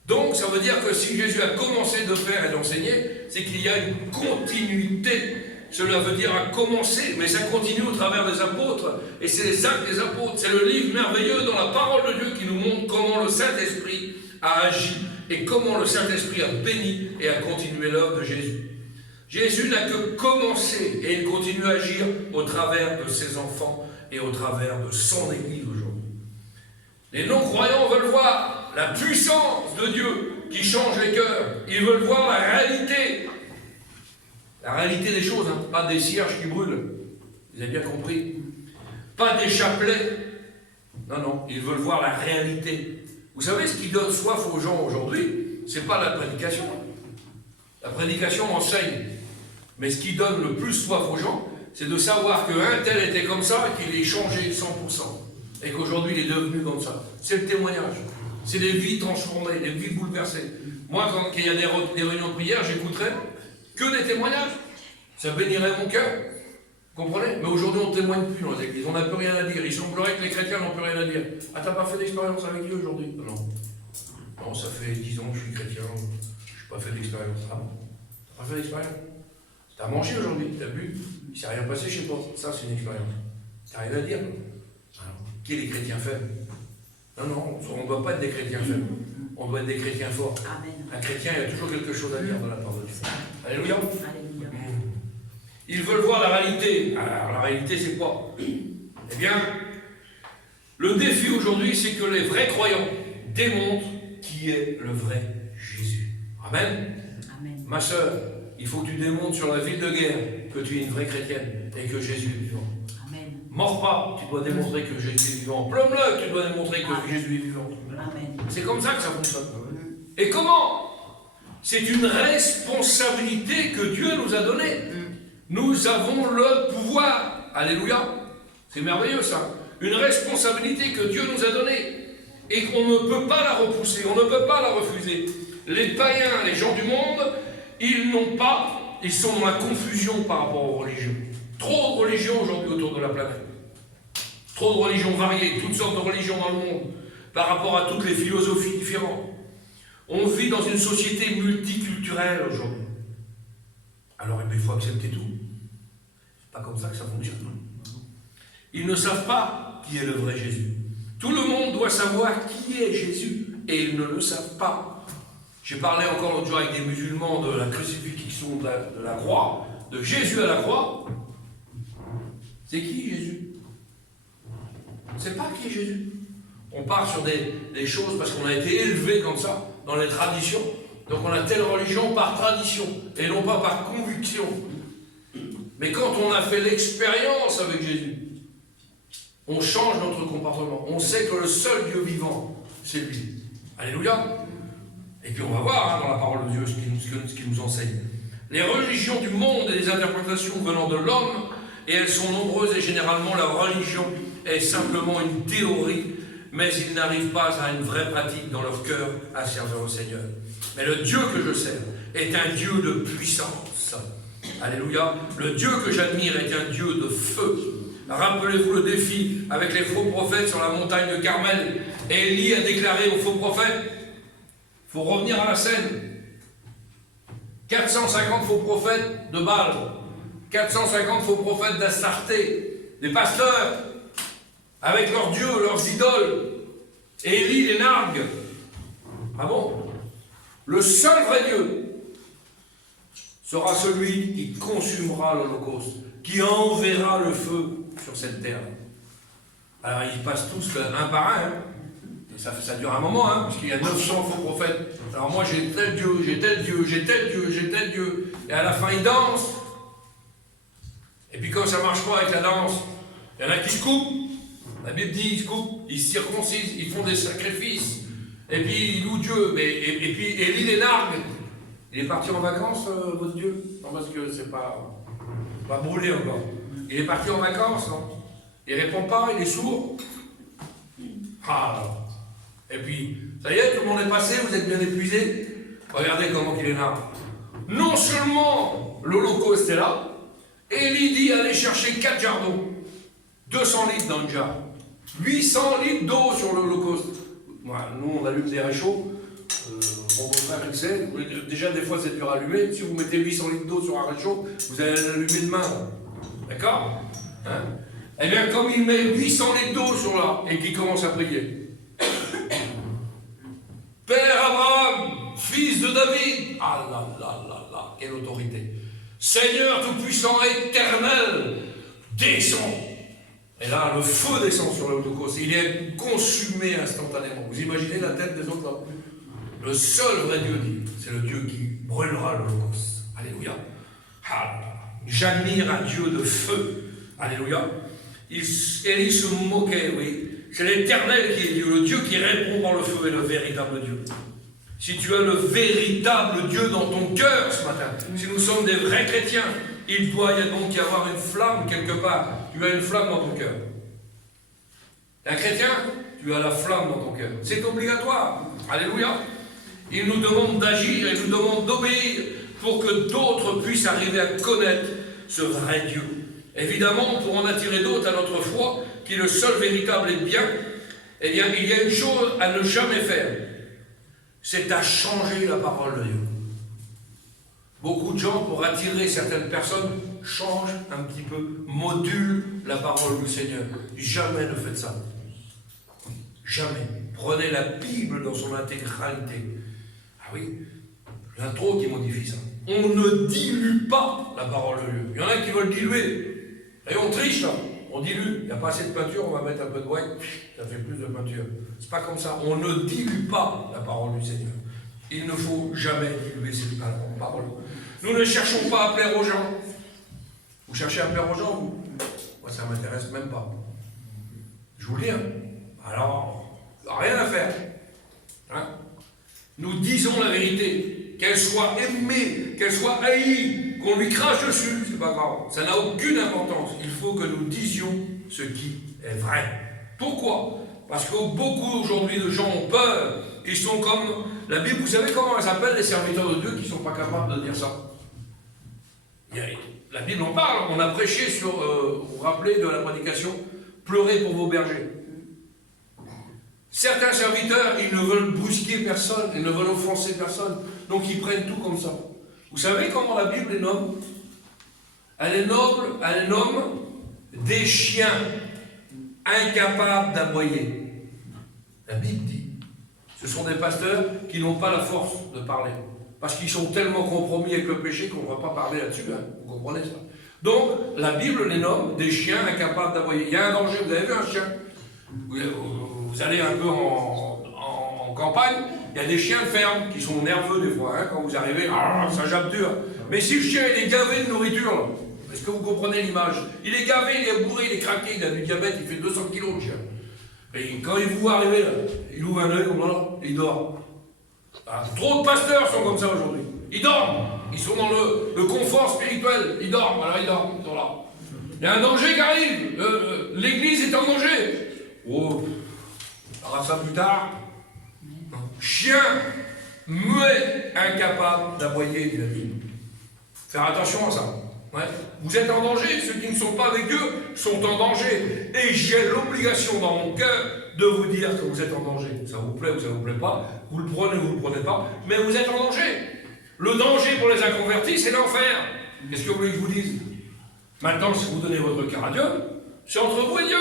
Donc, ça veut dire que si Jésus a commencé de faire et d'enseigner, c'est qu'il y a une continuité. Cela veut dire à commencer, mais ça continue au travers des apôtres. Et c'est les Actes des Apôtres. C'est le livre merveilleux dans la parole de Dieu qui nous montre comment le Saint-Esprit a agi et comment le Saint-Esprit a béni et a continué l'œuvre de Jésus. Jésus n'a que commencé et il continue à agir au travers de ses enfants et au travers de son Église aujourd'hui. Les non-croyants veulent voir la puissance de Dieu qui change les cœurs. Ils veulent voir la réalité des choses, pas des cierges qui brûlent. Vous avez bien compris? Pas des chapelets. Non, ils veulent voir la réalité. Vous savez ce qui donne soif aux gens aujourd'hui? C'est pas la prédication. La prédication enseigne. Mais ce qui donne le plus soif aux gens, c'est de savoir qu'un tel était comme ça et qu'il est changé 100%. Et qu'aujourd'hui il est devenu comme ça. C'est le témoignage. C'est des vies transformées, des vies bouleversées. Moi, quand il y a des réunions de prière, j'écouterai que des témoignages. Ça bénirait mon cœur. Vous comprenez? Mais aujourd'hui, on ne témoigne plus dans les églises. On n'a plus rien à dire. Il semblerait que les chrétiens n'ont plus rien à dire. Ah, t'as pas fait d'expérience avec Dieu aujourd'hui? Non. Non, ça fait 10 ans que je suis chrétien. Je n'ai pas fait d'expérience. Ah bon? T'as pas fait d'expérience? T'as mangé aujourd'hui, t'as bu, il ne s'est rien passé chez toi. Ça, c'est une expérience. T'as rien à dire. Qui est les chrétiens faibles? Non, on ne doit pas être des chrétiens faibles. On doit être des chrétiens forts. Amen. Un chrétien, il a toujours quelque chose à dire dans la parole de Dieu. Alléluia. Alléluia. Ils veulent voir la réalité. Alors, la réalité, c'est quoi? Eh bien, le défi aujourd'hui, c'est que les vrais croyants démontrent qui est le vrai Jésus. Amen. Amen. Ma soeur, il faut que tu démontres sur la ville de guerre que tu es une vraie chrétienne et que Jésus est vivant. Amen. Mords pas, tu dois démontrer que Jésus est vivant. Plombe-le, tu dois démontrer que Jésus est vivant. Amen. C'est comme ça que ça fonctionne. Et comment? C'est une responsabilité que Dieu nous a donnée. Nous avons le pouvoir. Alléluia. C'est merveilleux ça. Une responsabilité que Dieu nous a donnée. Et qu'on ne peut pas la repousser, on ne peut pas la refuser. Les païens, les gens du monde, ils sont dans la confusion par rapport aux religions. Trop de religions aujourd'hui autour de la planète. Trop de religions variées, toutes sortes de religions dans le monde, par rapport à toutes les philosophies différentes. On vit dans une société multiculturelle aujourd'hui. Alors il faut accepter tout. C'est pas comme ça que ça fonctionne. Ils ne savent pas qui est le vrai Jésus. Tout le monde doit savoir qui est Jésus, et ils ne le savent pas. J'ai parlé encore l'autre jour avec des musulmans de la crucifixion de la croix, de Jésus à la croix. C'est qui Jésus? On ne sait pas qui est Jésus. On part sur des choses parce qu'on a été élevé comme ça, dans les traditions. Donc on a telle religion par tradition, et non pas par conviction. Mais quand on a fait l'expérience avec Jésus, on change notre comportement. On sait que le seul Dieu vivant, c'est lui. Alléluia. Et puis on va voir dans la parole de Dieu ce qu'il nous enseigne. Les religions du monde et les interprétations venant de l'homme, et elles sont nombreuses, et généralement la religion est simplement une théorie, mais ils n'arrivent pas à une vraie pratique dans leur cœur à servir au Seigneur. Mais le Dieu que je sers est un Dieu de puissance. Alléluia. Le Dieu que j'admire est un Dieu de feu. Rappelez-vous le défi avec les faux prophètes sur la montagne de Carmel. Élie a déclaré aux faux prophètes, il faut revenir à la scène. 450 faux prophètes de Baal, 450 faux prophètes d'Astarté, des pasteurs, avec leurs dieux, leurs idoles. Et Élie les nargue. Ah bon? Le seul vrai Dieu sera celui qui consumera l'Holocauste, qui enverra le feu sur cette terre. Alors ils passent tous un par un, hein. Et ça dure un moment, hein, parce qu'il y a 900 faux prophètes. Alors moi j'ai tel Dieu, j'ai tel Dieu, j'ai tel Dieu, j'ai tel Dieu. Et à la fin ils dansent. Et puis quand ça ne marche pas avec la danse, il y en a qui se coupent. La Bible dit ils se coupent, ils se circoncisent, ils font des sacrifices. Et puis ils louent Dieu. Et puis Élie les nargue. Il est parti en vacances, votre Dieu? Non, parce que c'est pas brûlé encore. Il est parti en vacances, non? Il répond pas, il est sourd. Ah, et puis, ça y est, tout le monde est passé, vous êtes bien épuisé. Regardez comment il est là. Non seulement l'Holocauste est là, Élie dit allez chercher 4 jars d'eau. 200 litres dans le jar. 800 litres d'eau sur l'Holocauste. Voilà, nous, on allume des réchauds. Mon frère, il sait. Déjà, des fois, c'est dur à allumer. Si vous mettez 800 litres d'eau sur un réchaud, vous allez l'allumer de main. D'accord, hein? Eh bien, comme il met 800 litres d'eau sur là, et qu'il commence à prier. Père Abraham, fils de David. Ah là là là là, quelle autorité. Seigneur tout-puissant, éternel, descend. Et là, le feu descend sur l'Holocauste. Il est consumé instantanément. Vous imaginez la tête des autres là? Le seul vrai Dieu dit, c'est le Dieu qui brûlera l'Holocauste. Alléluia. Ah, j'admire un Dieu de feu. Alléluia. Élie se moquait, oui. C'est l'Éternel qui est Dieu, le Dieu qui répond par le feu est le véritable Dieu. Si tu as le véritable Dieu dans ton cœur ce matin, si nous sommes des vrais chrétiens, il doit donc y avoir une flamme quelque part. Tu as une flamme dans ton cœur. Un chrétien, tu as la flamme dans ton cœur. C'est obligatoire. Alléluia. Il nous demande d'agir, il nous demande d'obéir pour que d'autres puissent arriver à connaître ce vrai Dieu. Évidemment, pour en attirer d'autres à notre foi, qui est le seul véritable et bien, eh bien, il y a une chose à ne jamais faire, c'est à changer la parole de Dieu. Beaucoup de gens, pour attirer certaines personnes, changent un petit peu, modulent la parole du Seigneur. Jamais ne faites ça. Jamais. Prenez la Bible dans son intégralité. Ah oui, l'intro qui modifie ça. On ne dilue pas la parole de Dieu. Il y en a qui veulent diluer. Et on triche là. On dilue. Il n'y a pas assez de peinture, on va mettre un peu de white. Ça fait plus de peinture. C'est pas comme ça. On ne dilue pas la parole du Seigneur. Il ne faut jamais diluer cette parole. Nous ne cherchons pas à plaire aux gens. Vous cherchez à plaire aux gens, vous? Moi, ça ne m'intéresse même pas. Je vous le dis. Hein. Alors, rien à faire. Hein? Nous disons la vérité. Qu'elle soit aimée, qu'elle soit haïe, qu'on lui crache dessus, c'est pas grave. Ça n'a aucune importance. Il faut que nous disions ce qui est vrai. Pourquoi? Parce que beaucoup aujourd'hui de gens ont peur. Ils sont comme la Bible. Vous savez comment elle s'appelle, les serviteurs de Dieu qui ne sont pas capables de dire ça? La Bible en parle. On a prêché sur, vous vous rappelez de la prédication, pleurez pour vos bergers. Certains serviteurs, ils ne veulent brusquer personne, ils ne veulent offenser personne, donc ils prennent tout comme ça. Vous savez comment la Bible les nomme? Elle nomme des chiens incapables d'aboyer. La Bible dit, ce sont des pasteurs qui n'ont pas la force de parler, parce qu'ils sont tellement compromis avec le péché qu'on ne va pas parler là-dessus, hein. Vous comprenez ça? Donc, la Bible les nomme des chiens incapables d'aboyer. Il y a un danger, vous avez vu un chien? Vous allez un peu en campagne, il y a des chiens de ferme qui sont nerveux des fois, hein, quand vous arrivez, ça jappe dur. Mais si le chien il est gavé de nourriture, est-ce que vous comprenez l'image? Il est gavé, il est bourré, il est craqué, il a du diabète, il fait 200 kilos le chien. Et quand il vous voit arriver là, il ouvre un œil, il dort. Ah, trop de pasteurs sont comme ça aujourd'hui. Ils dorment, ils sont dans le confort spirituel, ils dorment, alors ils dorment, ils sont là. Il y a un danger qui arrive, l'église est en danger. Oh, on verra ça plus tard. Chien, muet, incapable d'aboyer, dit la Bible. Faire attention à ça. Ouais. Vous êtes en danger, ceux qui ne sont pas avec eux sont en danger. Et j'ai l'obligation dans mon cœur de vous dire que vous êtes en danger. Ça vous plaît ou ça ne vous plaît pas, vous le prenez ou vous ne le prenez pas, mais vous êtes en danger. Le danger pour les inconvertis, c'est l'enfer. Qu'est-ce que vous voulez que je vous dise? Maintenant, si vous donnez votre cœur à Dieu, c'est entre vous et Dieu.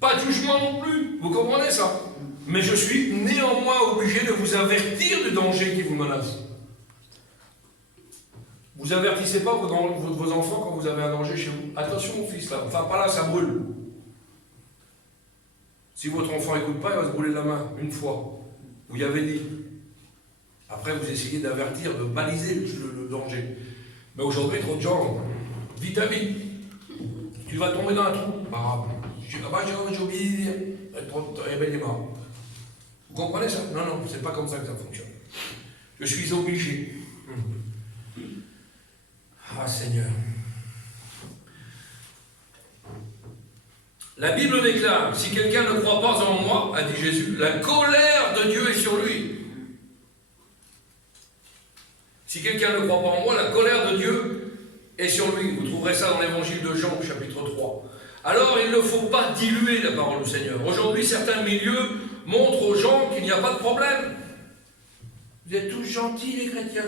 Pas de jugement non plus. Vous comprenez ça? Mais je suis néanmoins obligé de vous avertir du danger qui vous menace. Vous avertissez pas vos enfants quand vous avez un danger chez vous. Attention mon fils là, enfin pas là, ça brûle. Si votre enfant n'écoute pas, il va se brûler la main, une fois. Vous y avez dit. Après vous essayez d'avertir, de baliser le danger. Mais aujourd'hui, trop de gens, vite à vite. Tu vas tomber dans un trou. Bah, j'ai oublié de dire. Il est mort. Vous comprenez ça? Non, non, c'est pas comme ça que ça fonctionne. Je suis obligé. Ah Seigneur. La Bible déclare, si quelqu'un ne croit pas en moi, a dit Jésus, la colère de Dieu est sur lui. Si quelqu'un ne croit pas en moi, la colère de Dieu est sur lui. Vous trouverez ça dans l'évangile de Jean, chapitre 3. Alors, il ne faut pas diluer la parole du Seigneur. Aujourd'hui, certains milieux montrent aux gens qu'il n'y a pas de problème. Vous êtes tous gentils, les chrétiens.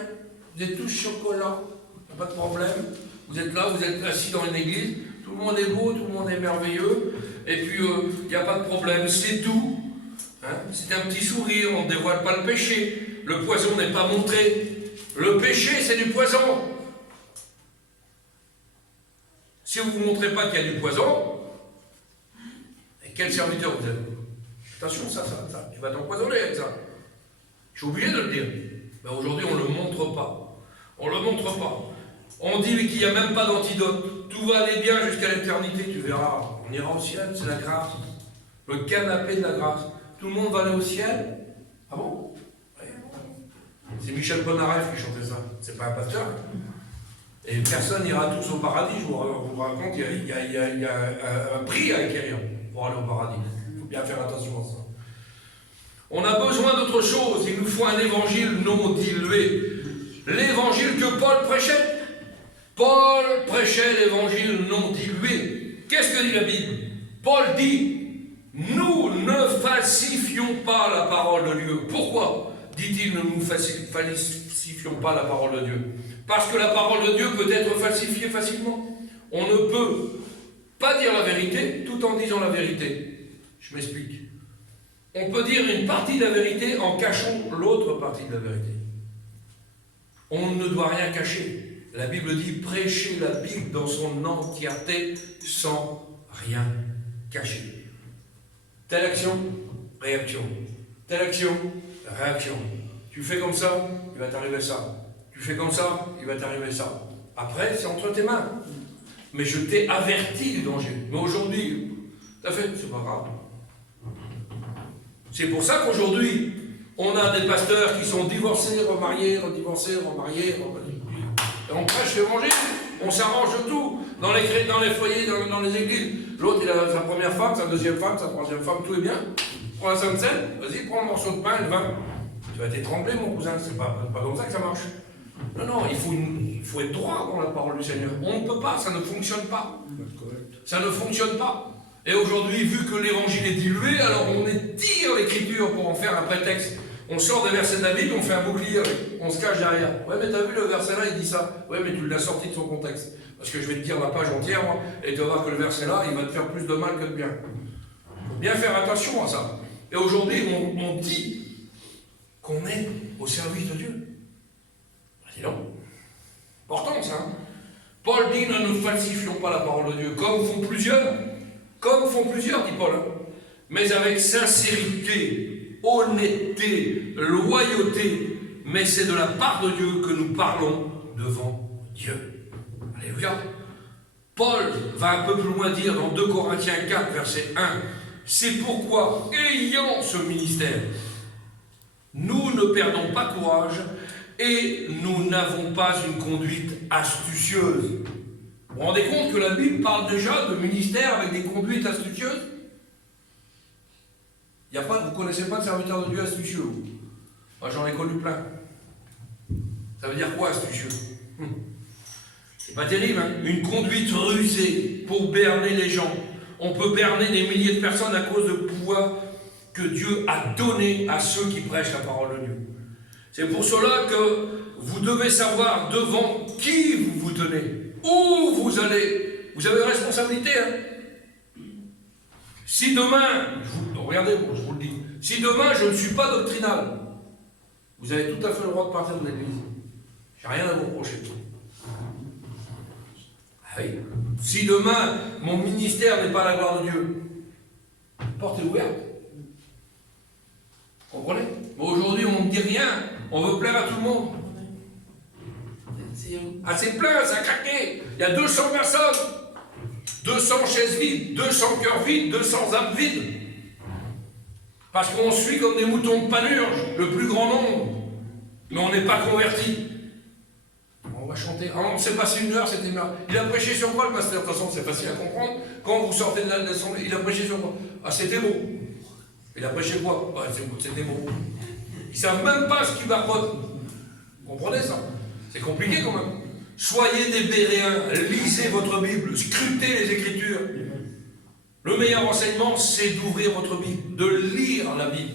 Vous êtes tous chocolats. Il n'y a pas de problème. Vous êtes là, vous êtes assis dans une église. Tout le monde est beau, tout le monde est merveilleux. Et puis, il n'y a pas de problème. C'est doux. Hein? C'est un petit sourire. On ne dévoile pas le péché. Le poison n'est pas montré. Le péché, c'est du poison. Si vous ne vous montrez pas qu'il y a du poison, et quel serviteur vous êtes? Attention, ça, tu vas t'empoisonner avec ça. Je suis obligé de le dire. Mais aujourd'hui, on ne le montre pas. On ne le montre pas. On dit qu'il n'y a même pas d'antidote. Tout va aller bien jusqu'à l'éternité, tu verras. On ira au ciel, c'est la grâce. Le canapé de la grâce. Tout le monde va aller au ciel. Ah bon? C'est Michel Polnareff qui chantait ça. C'est pas un pasteur. Et personne n'ira tous au paradis. Je vous raconte, il y a un prix à acquérir pour aller au paradis. Il faut bien faire attention à ça. On a besoin d'autre chose. Il nous faut un évangile non dilué. L'évangile que Paul prêchait. Paul prêchait l'évangile non dilué. Qu'est-ce que dit la Bible? Paul dit, nous ne falsifions pas la parole de Dieu. Pourquoi dit-il ne nous falsifions pas la parole de Dieu? Parce que la parole de Dieu peut être falsifiée facilement. On ne peut pas dire la vérité tout en disant la vérité. Je m'explique. On peut dire une partie de la vérité en cachant l'autre partie de la vérité. On ne doit rien cacher. La Bible dit prêcher la Bible dans son entièreté sans rien cacher. Telle action, réaction. Telle action, réaction. Tu fais comme ça, il va t'arriver ça. Tu fais comme ça, il va t'arriver ça. Après, c'est entre tes mains. Mais je t'ai averti du danger. Mais aujourd'hui, t'as fait, c'est pas grave. C'est pour ça qu'aujourd'hui, on a des pasteurs qui sont divorcés, remariés, redivorcés, remariés, remariés. Et on prêche l'évangile, on s'arrange de tout. Dans les foyers, dans les églises. L'autre, il a sa première femme, sa deuxième femme, sa troisième femme, tout est bien. Prends la Sainte Seine, vas-y, prends un morceau de pain et le vin. Tu vas t'étrangler, mon cousin, c'est pas comme ça que ça marche. Non, il faut être droit dans la parole du Seigneur. On ne peut pas, ça ne fonctionne pas. Ça ne fonctionne pas. Et aujourd'hui, vu que l'évangile est dilué, alors on étire l'écriture pour en faire un prétexte. On sort des versets de la Bible, on fait un bouclier, on se cache derrière. Ouais, mais t'as vu le verset là, il dit ça. Ouais, mais tu l'as sorti de son contexte. Parce que je vais te dire la page entière, moi, et tu vas voir que le verset là, il va te faire plus de mal que de bien. Il faut bien faire attention à ça. Et aujourd'hui, on dit qu'on est au service de Dieu. Dis donc. Important ça. Hein. Paul dit, ne nous falsifions pas la parole de Dieu, comme font plusieurs, dit Paul, hein. Mais avec sincérité, honnêteté, loyauté, mais c'est de la part de Dieu que nous parlons devant Dieu. Alléluia. Paul va un peu plus loin dire dans 2 Corinthiens 4, verset 1, c'est pourquoi, ayant ce ministère, nous ne perdons pas courage et nous n'avons pas une conduite astucieuse. Vous vous rendez compte que la Bible parle déjà de ministère avec des conduites astucieuses? Vous ne connaissez pas de serviteur de Dieu astucieux? Moi, j'en ai connu plein. Ça veut dire quoi, astucieux? C'est pas terrible, hein? Une conduite rusée pour berner les gens. On peut berner des milliers de personnes à cause de pouvoir que Dieu a donné à ceux qui prêchent la parole de Dieu. C'est pour cela que vous devez savoir devant qui vous vous tenez, où vous allez. Vous avez une responsabilité, hein? Si demain, regardez, je vous le dis, si demain je ne suis pas doctrinal, vous avez tout à fait le droit de partir de l'église. Je n'ai rien à vous reprocher. Ah oui. Si demain, mon ministère n'est pas la gloire de Dieu, porte est ouverte. Vous comprenez? Mais aujourd'hui, on ne dit rien. On veut plaire à tout le monde. Ah, c'est plein, ça a craqué. Il y a 200 personnes. 200 chaises vides, 200 cœurs vides, 200 âmes vides. Parce qu'on suit comme des moutons de panurge, le plus grand nombre. Mais on n'est pas convertis. On va chanter. Ah, on s'est passé 1 heure, c'était une heure. Il a prêché sur quoi, le pasteur? De toute façon, c'est facile à comprendre. Quand vous sortez de l'assemblée, il a prêché sur quoi? Ah, c'était beau. Il a prêché quoi? Ah, c'était beau. Ils ne savent même pas ce qu'il va prendre. Vous comprenez ça? C'est compliqué quand même. Soyez des Béréens, lisez votre Bible, scrutez les Écritures. Le meilleur enseignement, c'est d'ouvrir votre Bible, de lire la Bible.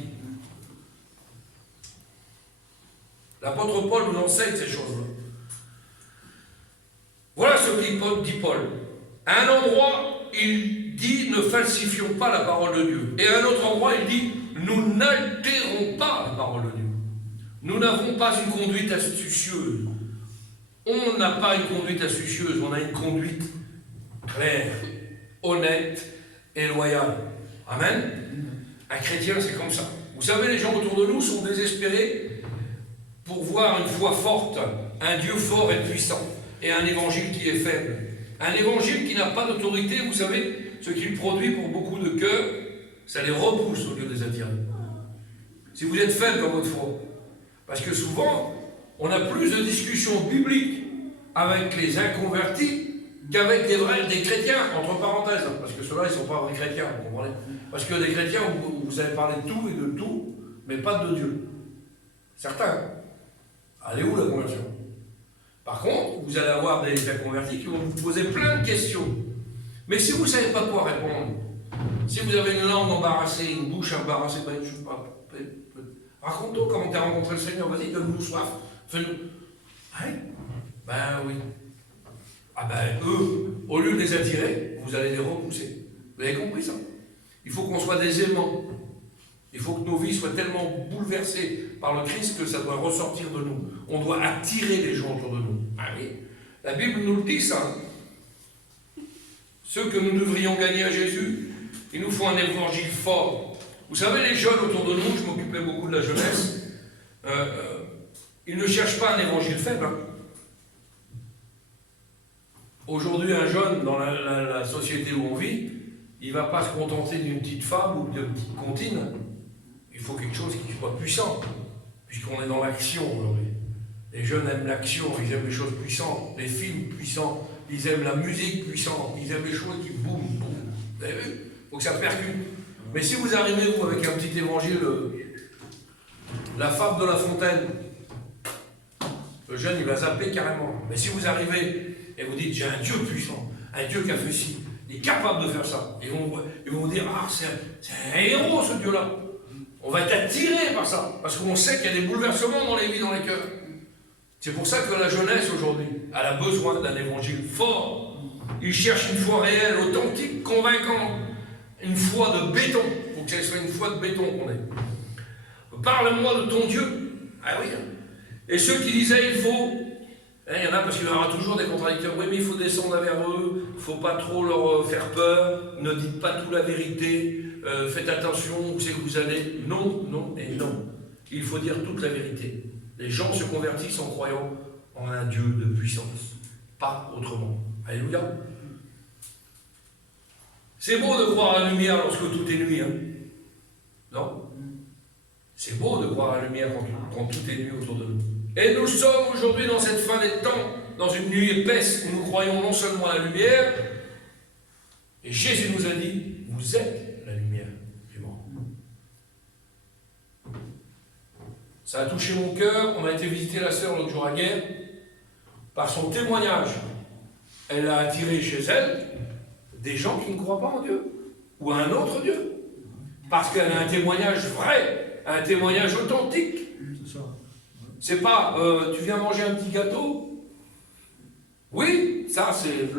L'apôtre Paul nous enseigne ces choses-là. Voilà ce que dit Paul. À un endroit, il dit ne falsifions pas la parole de Dieu. Et à un autre endroit, il dit nous n'altérons pas la parole de Dieu. Nous n'avons pas une conduite astucieuse. On n'a pas une conduite astucieuse, on a une conduite claire, honnête et loyale. Amen. Un chrétien, c'est comme ça. Vous savez, les gens autour de nous sont désespérés pour voir une foi forte, un Dieu fort et puissant, et un évangile qui est faible. Un évangile qui n'a pas d'autorité, vous savez, ce qu'il produit pour beaucoup de cœurs, ça les repousse au lieu de les attirer. Si vous êtes faible dans votre foi, parce que souvent, on a plus de discussions bibliques avec les inconvertis qu'avec des chrétiens, entre parenthèses, parce que ceux-là, ils ne sont pas vrais chrétiens, vous comprenez? Parce que des chrétiens, vous avez parlé de tout et de tout, mais pas de Dieu. Certains. Elle est où la conversion? Par contre, vous allez avoir des inconvertis qui vont vous poser plein de questions. Mais si vous ne savez pas quoi répondre, si vous avez une langue embarrassée, une bouche embarrassée, ben, je ne sais pas. Raconte-nous comment tu as rencontré le Seigneur, vas-y, donne-nous soif, fais-nous. Hein? Ben oui. Ah ben eux, au lieu de les attirer, vous allez les repousser. Vous avez compris ça? Il faut qu'on soit des aimants. Il faut que nos vies soient tellement bouleversées par le Christ que ça doit ressortir de nous. On doit attirer les gens autour de nous. Ah oui. La Bible nous le dit ça. Ceux que nous devrions gagner à Jésus, il nous faut un évangile fort. Vous savez, les jeunes autour de nous, je m'occupais beaucoup de la jeunesse, ils ne cherchent pas un évangile faible. Hein. Aujourd'hui, un jeune, dans la société où on vit, il ne va pas se contenter d'une petite fable ou d'une petite comptine. Il faut quelque chose qui soit puissant, puisqu'on est dans l'action aujourd'hui. Les jeunes aiment l'action, ils aiment les choses puissantes, les films puissants, ils aiment la musique puissante, ils aiment les choses qui boum, boum. Vous avez vu? Il faut que ça percute. Mais si vous arrivez, vous, avec un petit évangile, la fable de La Fontaine, le jeune, il va zapper carrément. Mais si vous arrivez et vous dites, j'ai un Dieu puissant, un Dieu qui a fait ci, il est capable de faire ça, ils vont vous dire, ah, c'est un héros, ce Dieu-là. On va être attiré par ça, parce qu'on sait qu'il y a des bouleversements dans les vies, dans les cœurs. C'est pour ça que la jeunesse, aujourd'hui, elle a besoin d'un évangile fort. Ils cherchent une foi réelle, authentique, convaincante. Une foi de béton. Il faut que ce soit une foi de béton qu'on ait. Parle-moi de ton Dieu. Ah oui. Et ceux qui disaient, il faut... Il y en a parce qu'il y aura toujours des contradicteurs. Oui, mais il faut descendre vers eux. Il ne faut pas trop leur faire peur. Ne dites pas toute la vérité. Faites attention où c'est que vous allez. Non, non et non. Il faut dire toute la vérité. Les gens se convertissent en croyant en un Dieu de puissance. Pas autrement. Alléluia. C'est beau de croire à la lumière lorsque tout est nuit. Hein? Non? C'est beau de croire à la lumière quand tout est nuit autour de nous. Et nous sommes aujourd'hui dans cette fin des temps, dans une nuit épaisse où nous croyons non seulement à la lumière, et Jésus nous a dit, vous êtes la lumière du monde. Ça a touché mon cœur. On a été visiter la sœur l'autre jour à Guerre. Par son témoignage, elle a attiré chez elle des gens qui ne croient pas en Dieu, ou à un autre Dieu. Parce qu'elle a un témoignage vrai, un témoignage authentique. C'est pas, tu viens manger un petit gâteau? Oui, ça c'est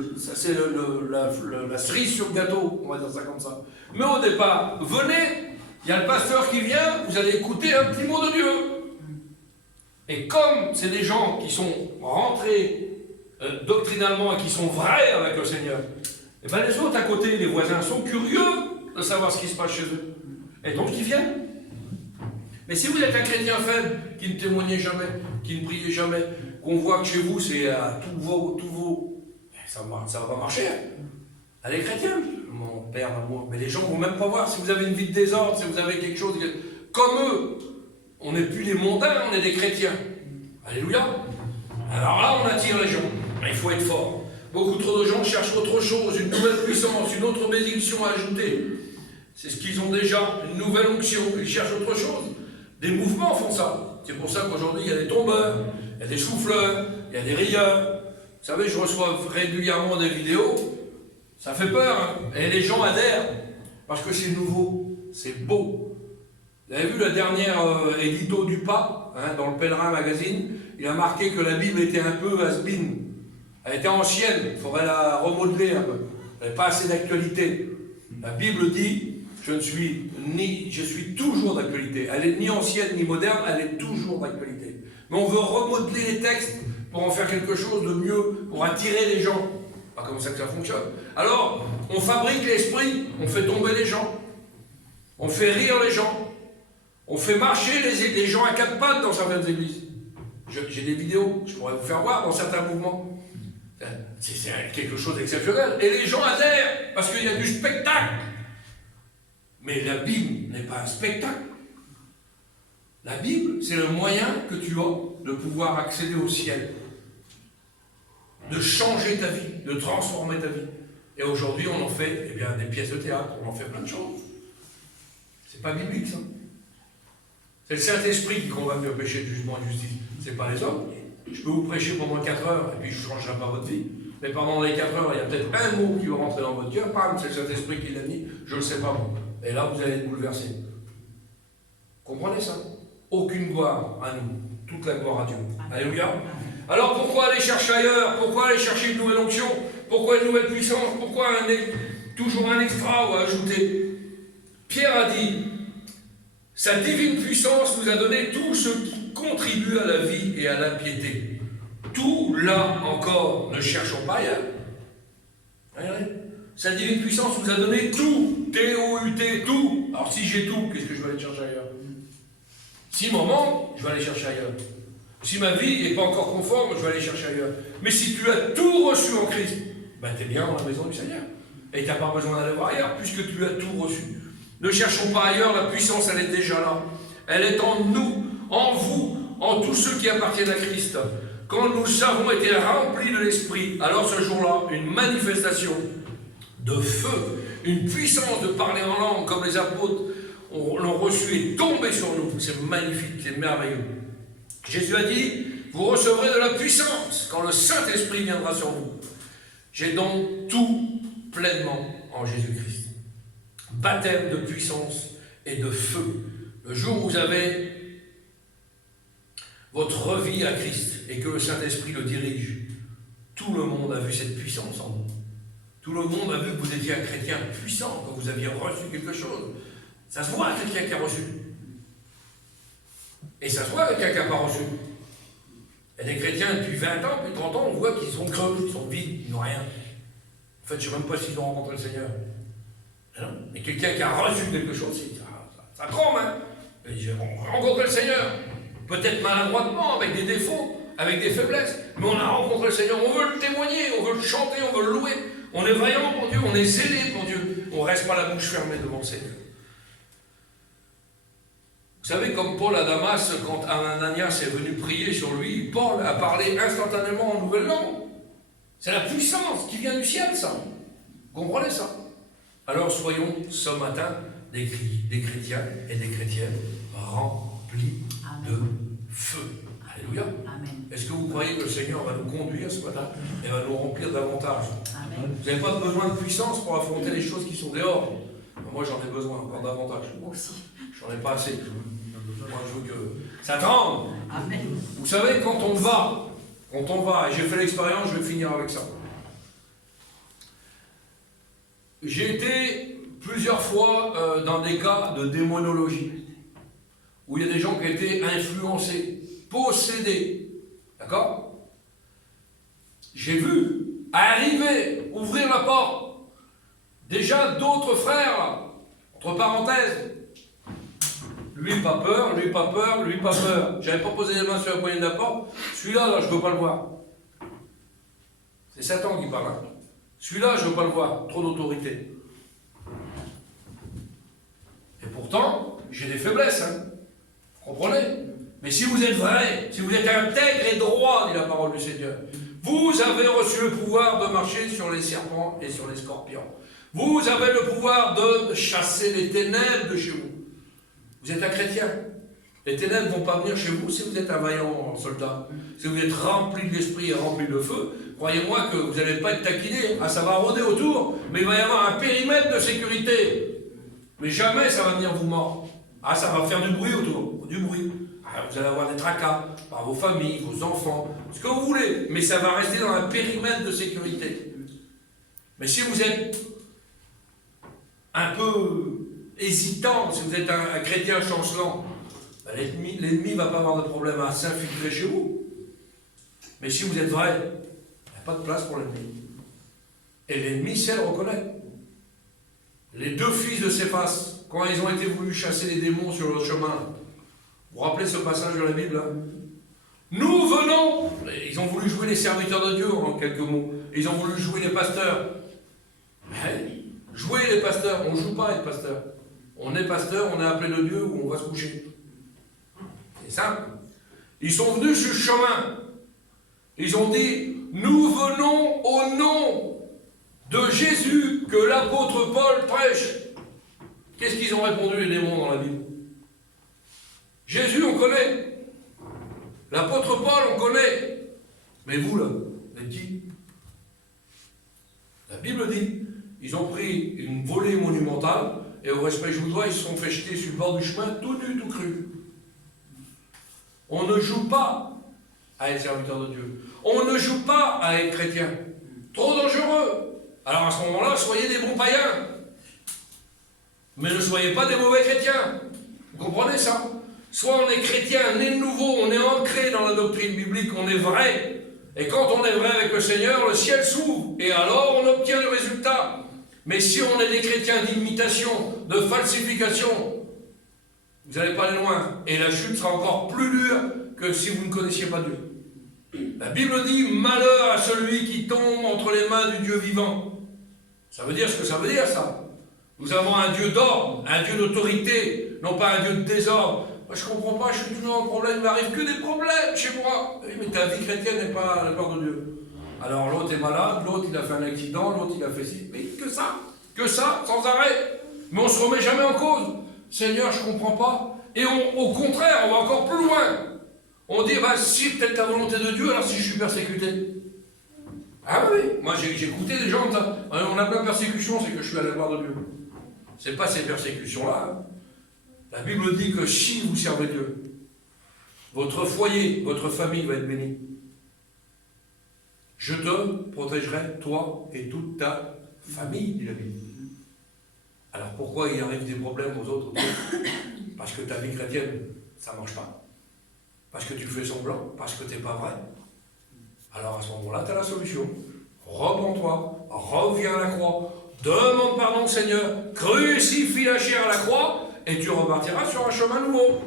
la cerise sur le gâteau, on va dire ça comme ça. Mais au départ, venez, il y a le pasteur qui vient, vous allez écouter un petit mot de Dieu. Et comme c'est des gens qui sont rentrés doctrinalement et qui sont vrais avec le Seigneur, et bien les autres à côté, les voisins, sont curieux de savoir ce qui se passe chez eux. Et donc ils viennent. Mais si vous êtes un chrétien faible, qui ne témoignez jamais, qui ne priez jamais, qu'on voit que chez vous c'est à tous vos... Ça va pas marcher. Elle est chrétienne, mon père, moi. Mais les gens ne vont même pas voir. Si vous avez une vie de désordre, si vous avez quelque chose... Comme eux, on n'est plus des mondains, on est des chrétiens. Alléluia. Alors là, on attire les gens. Il faut être fort. Beaucoup trop de gens cherchent autre chose, une nouvelle puissance, une autre bénédiction à ajouter. C'est ce qu'ils ont déjà, une nouvelle onction. Ils cherchent autre chose. Des mouvements font ça. C'est pour ça qu'aujourd'hui, il y a des tombeurs, il y a des souffleurs, il y a des rieurs. Vous savez, je reçois régulièrement des vidéos. Ça fait peur, hein. Et les gens adhèrent. Parce que c'est nouveau, c'est beau. Vous avez vu la dernière édito du pape, hein, dans le Pèlerin Magazine? Il a marqué que la Bible était un peu has-been. Elle était ancienne, il faudrait la remodeler un peu. Elle n'avait pas assez d'actualité. La Bible dit... Je suis toujours d'actualité. Elle n'est ni ancienne ni moderne, elle est toujours d'actualité. Mais on veut remodeler les textes pour en faire quelque chose de mieux, pour attirer les gens. Pas comme ça que ça fonctionne. Alors, on fabrique l'esprit, on fait tomber les gens, on fait rire les gens, on fait marcher les gens à quatre pattes dans certaines églises. J'ai des vidéos, je pourrais vous faire voir dans certains mouvements. C'est quelque chose d'exceptionnel. Et les gens adhèrent parce qu'il y a du spectacle. Mais la Bible n'est pas un spectacle. La Bible, c'est le moyen que tu as de pouvoir accéder au ciel, de changer ta vie, de transformer ta vie. Et aujourd'hui, on en fait des pièces de théâtre, on en fait plein de choses. C'est pas biblique, ça. C'est le Saint-Esprit qui convainc du péché, du jugement et de justice. C'est pas les hommes. Je peux vous prêcher pendant 4 heures, et puis je ne changerai pas votre vie. Mais pendant les 4 heures, il y a peut-être un mot qui va rentrer dans votre cœur, bam, c'est le Saint-Esprit qui l'a mis, je ne le sais pas moi. Et là, vous allez être bouleversé. Comprenez ça? Aucune gloire à nous, toute la gloire à Dieu. Alléluia. Alors pourquoi aller chercher ailleurs? Pourquoi aller chercher une nouvelle onction? Pourquoi une nouvelle puissance? Pourquoi toujours un extra ou à ajouter? Pierre a dit, sa divine puissance nous a donné tout ce qui contribue à la vie et à la piété. Tout, là encore, ne cherchons pas ailleurs. Regardez. Sa divine puissance nous a donné tout. T-O-U-T, tout. Alors si j'ai tout, qu'est-ce que je vais aller chercher ailleurs? Si mon manque, je vais aller chercher ailleurs. Si ma vie n'est pas encore conforme, je vais aller chercher ailleurs. Mais si tu as tout reçu en Christ, ben tu es bien dans la maison du Seigneur. Et tu n'as pas besoin d'aller voir ailleurs, puisque tu as tout reçu. Ne cherchons pas ailleurs, la puissance, elle est déjà là. Elle est en nous, en vous, en tous ceux qui appartiennent à Christ. Quand nous avons été remplis de l'Esprit, alors ce jour-là, une manifestation de feu, une puissance de parler en langue, comme les apôtres l'ont reçu et tombé sur nous. C'est magnifique, c'est merveilleux. Jésus a dit, vous recevrez de la puissance quand le Saint-Esprit viendra sur vous. J'ai donc tout pleinement en Jésus-Christ. Baptême de puissance et de feu. Le jour où vous avez votre vie à Christ et que le Saint-Esprit le dirige, tout le monde a vu cette puissance en vous. Tout le monde a vu que vous étiez un chrétien puissant, que vous aviez reçu quelque chose. Ça se voit à quelqu'un qui a reçu. Et ça se voit à quelqu'un qui n'a pas reçu. Il y a des chrétiens depuis 20 ans, depuis 30 ans, on voit qu'ils sont creux, ils sont vides, ils n'ont rien. En fait, je ne sais même pas s'ils ont rencontré le Seigneur. Mais quelqu'un qui a reçu quelque chose, ça tremble, hein. J'ai rencontré le Seigneur. Peut-être maladroitement, avec des défauts, avec des faiblesses. Mais on a rencontré le Seigneur, on veut le témoigner, on veut le chanter, on veut le louer. On est vaillant pour Dieu, on est zélé pour Dieu. On ne reste pas la bouche fermée devant le Seigneur. Vous savez, comme Paul à Damas, quand Ananias est venu prier sur lui, Paul a parlé instantanément en nouvelle langue. C'est la puissance qui vient du ciel, ça. Vous comprenez ça? Alors soyons ce matin des chrétiens et des chrétiennes remplis de feu. Alléluia. Est-ce que vous croyez que le Seigneur va nous conduire ce matin et va nous remplir davantage? Amen. Vous n'avez pas besoin de puissance pour affronter les choses qui sont dehors. Moi j'en ai besoin, encore davantage. Moi aussi. J'en ai pas assez. Moi je veux que ça tremble. Amen. Vous savez, quand on va, et j'ai fait l'expérience, je vais finir avec ça. J'ai été plusieurs fois dans des cas de démonologie, où il y a des gens qui étaient influencés, possédés. D'accord? J'ai vu arriver, ouvrir la porte, déjà d'autres frères, entre parenthèses. Lui pas peur, lui pas peur, lui pas peur. J'avais pas posé les mains sur la poignée de la porte. Celui-là, là, je ne veux pas le voir. C'est Satan qui parle. Hein. Celui-là, je ne veux pas le voir. Trop d'autorité. Et pourtant, j'ai des faiblesses. Hein. Vous comprenez? Mais si vous êtes vrai, si vous êtes intègre et droit, dit la parole du Seigneur, vous avez reçu le pouvoir de marcher sur les serpents et sur les scorpions. Vous avez le pouvoir de chasser les ténèbres de chez vous. Vous êtes un chrétien. Les ténèbres ne vont pas venir chez vous si vous êtes un vaillant soldat. Si vous êtes rempli de l'esprit et rempli de feu, croyez-moi que vous n'allez pas être taquiné. Ah, ça va rôder autour, mais il va y avoir un périmètre de sécurité. Mais jamais ça va venir vous mordre. Ah, ça va faire du bruit autour, du bruit. Ah, vous allez avoir des tracas par vos familles, vos enfants, ce que vous voulez. Mais ça va rester dans un périmètre de sécurité. Mais si vous êtes un peu hésitant, si vous êtes un chrétien chancelant, ben l'ennemi ne va pas avoir de problème à s'infiltrer chez vous. Mais si vous êtes vrai, il n'y a pas de place pour l'ennemi. Et l'ennemi sait le reconnaître. Les deux fils de Céphas, quand ils ont été voulu chasser les démons sur le chemin, vous vous rappelez ce passage de la Bible là? Nous venons, ils ont voulu jouer les serviteurs de Dieu en quelques mots, ils ont voulu jouer les pasteurs. Mais, jouer les pasteurs, on ne joue pas à être pasteur. On est pasteur, on est appelé de Dieu ou on va se coucher. C'est simple. Ils sont venus sur le chemin. Ils ont dit, nous venons au nom de Jésus que l'apôtre Paul prêche. Qu'est-ce qu'ils ont répondu les démons dans la Bible? Jésus, on connaît. L'apôtre Paul, on connaît. Mais vous, là, vous êtes qui? La Bible dit, ils ont pris une volée monumentale, et au respect que je vous dois, ils se sont fait jeter sur le bord du chemin, tout nu, tout cru. On ne joue pas à être serviteur de Dieu. On ne joue pas à être chrétien. Trop dangereux. Alors à ce moment-là, soyez des bons païens. Mais ne soyez pas des mauvais chrétiens. Vous comprenez ça? Soit on est chrétien, né de nouveau, on est ancré dans la doctrine biblique, on est vrai. Et quand on est vrai avec le Seigneur, le ciel s'ouvre. Et alors on obtient le résultat. Mais si on est des chrétiens d'imitation, de falsification, vous n'allez pas aller loin. Et la chute sera encore plus dure que si vous ne connaissiez pas Dieu. La Bible dit, malheur à celui qui tombe entre les mains du Dieu vivant. Ça veut dire ce que ça veut dire, ça. Nous avons un Dieu d'ordre, un Dieu d'autorité, non pas un Dieu de désordre. Moi, je ne comprends pas, je suis toujours en problème, il m'arrive que des problèmes chez moi. Oui, mais ta vie chrétienne n'est pas la gloire de Dieu. Alors l'autre est malade, l'autre il a fait un accident, l'autre il a fait ci. Mais que ça, sans arrêt. Mais on ne se remet jamais en cause. Seigneur, je ne comprends pas. Et au contraire, on va encore plus loin. On dit, bah, si peut-être ta volonté de Dieu, alors si je suis persécuté. Ah oui, moi j'ai écouté des gens comme ça. On a plein de persécutions, c'est que je suis à la gloire de Dieu. C'est pas ces persécutions-là. Hein. La Bible dit que si vous servez Dieu, votre foyer, votre famille va être bénie. Je te protégerai, toi et toute ta famille, dit la Bible. Alors pourquoi il arrive des problèmes aux autres? Parce que ta vie chrétienne, ça ne marche pas. Parce que tu fais semblant, parce que tu n'es pas vrai. Alors à ce moment-là, tu as la solution. Repends-toi, reviens à la croix, demande pardon au Seigneur, crucifie la chair à la croix, et tu repartiras sur un chemin nouveau.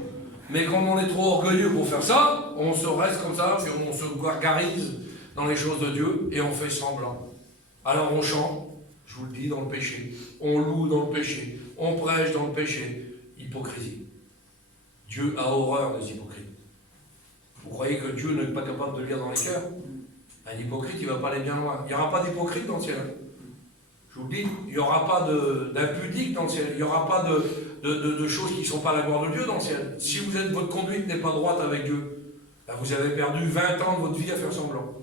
Mais quand on est trop orgueilleux pour faire ça, on se reste comme ça, puis on se gargarise dans les choses de Dieu, et on fait semblant. Alors on chante, je vous le dis, dans le péché, on loue dans le péché, on prêche dans le péché. Hypocrisie. Dieu a horreur des hypocrites. Vous croyez que Dieu n'est pas capable de lire dans les cœurs? Un hypocrite, il ne va pas aller bien loin. Il n'y aura pas d'hypocrite dans le ciel. Je vous le dis, il n'y aura pas d'impudique dans le ciel. Il n'y aura pas de choses qui ne sont pas la gloire de Dieu dans le ciel. Si votre conduite n'est pas droite avec Dieu, ben vous avez perdu 20 ans de votre vie à faire semblant.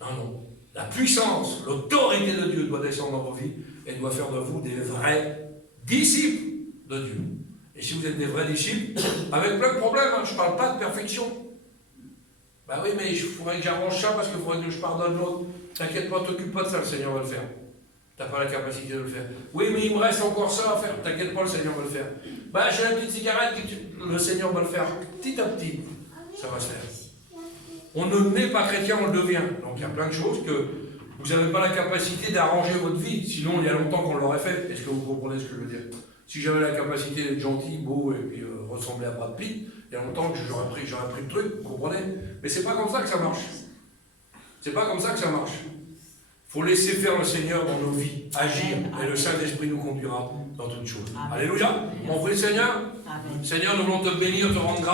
Non. La puissance, l'autorité de Dieu doit descendre dans vos vies et doit faire de vous des vrais disciples de Dieu. Et si vous êtes des vrais disciples, avec plein de problèmes, hein, je ne parle pas de perfection. Ben oui, mais il faudrait que j'arrange ça parce qu'il faudrait que je pardonne l'autre. T'inquiète pas, t'occupe pas de ça, le Seigneur va le faire. T'as pas la capacité de le faire. Oui, mais il me reste encore ça à faire. T'inquiète pas, le Seigneur va le faire. Ben j'ai la petite cigarette, le Seigneur va le faire. Petit à petit, ça va se faire. On ne naît pas chrétien, on le devient. Donc il y a plein de choses que vous n'avez pas la capacité d'arranger votre vie. Sinon, il y a longtemps qu'on l'aurait fait. Est-ce que vous comprenez ce que je veux dire? Si j'avais la capacité d'être gentil, beau et puis ressembler à Brad Pitt, il y a longtemps que j'aurais pris le truc, vous comprenez? Mais c'est pas comme ça que ça marche. C'est pas comme ça que ça marche. Il faut laisser faire le Seigneur dans nos vies, agir, et le Saint-Esprit nous conduira dans toutes choses. Alléluia. On prie le Seigneur. Seigneur, nous voulons te bénir, te rendre grâce.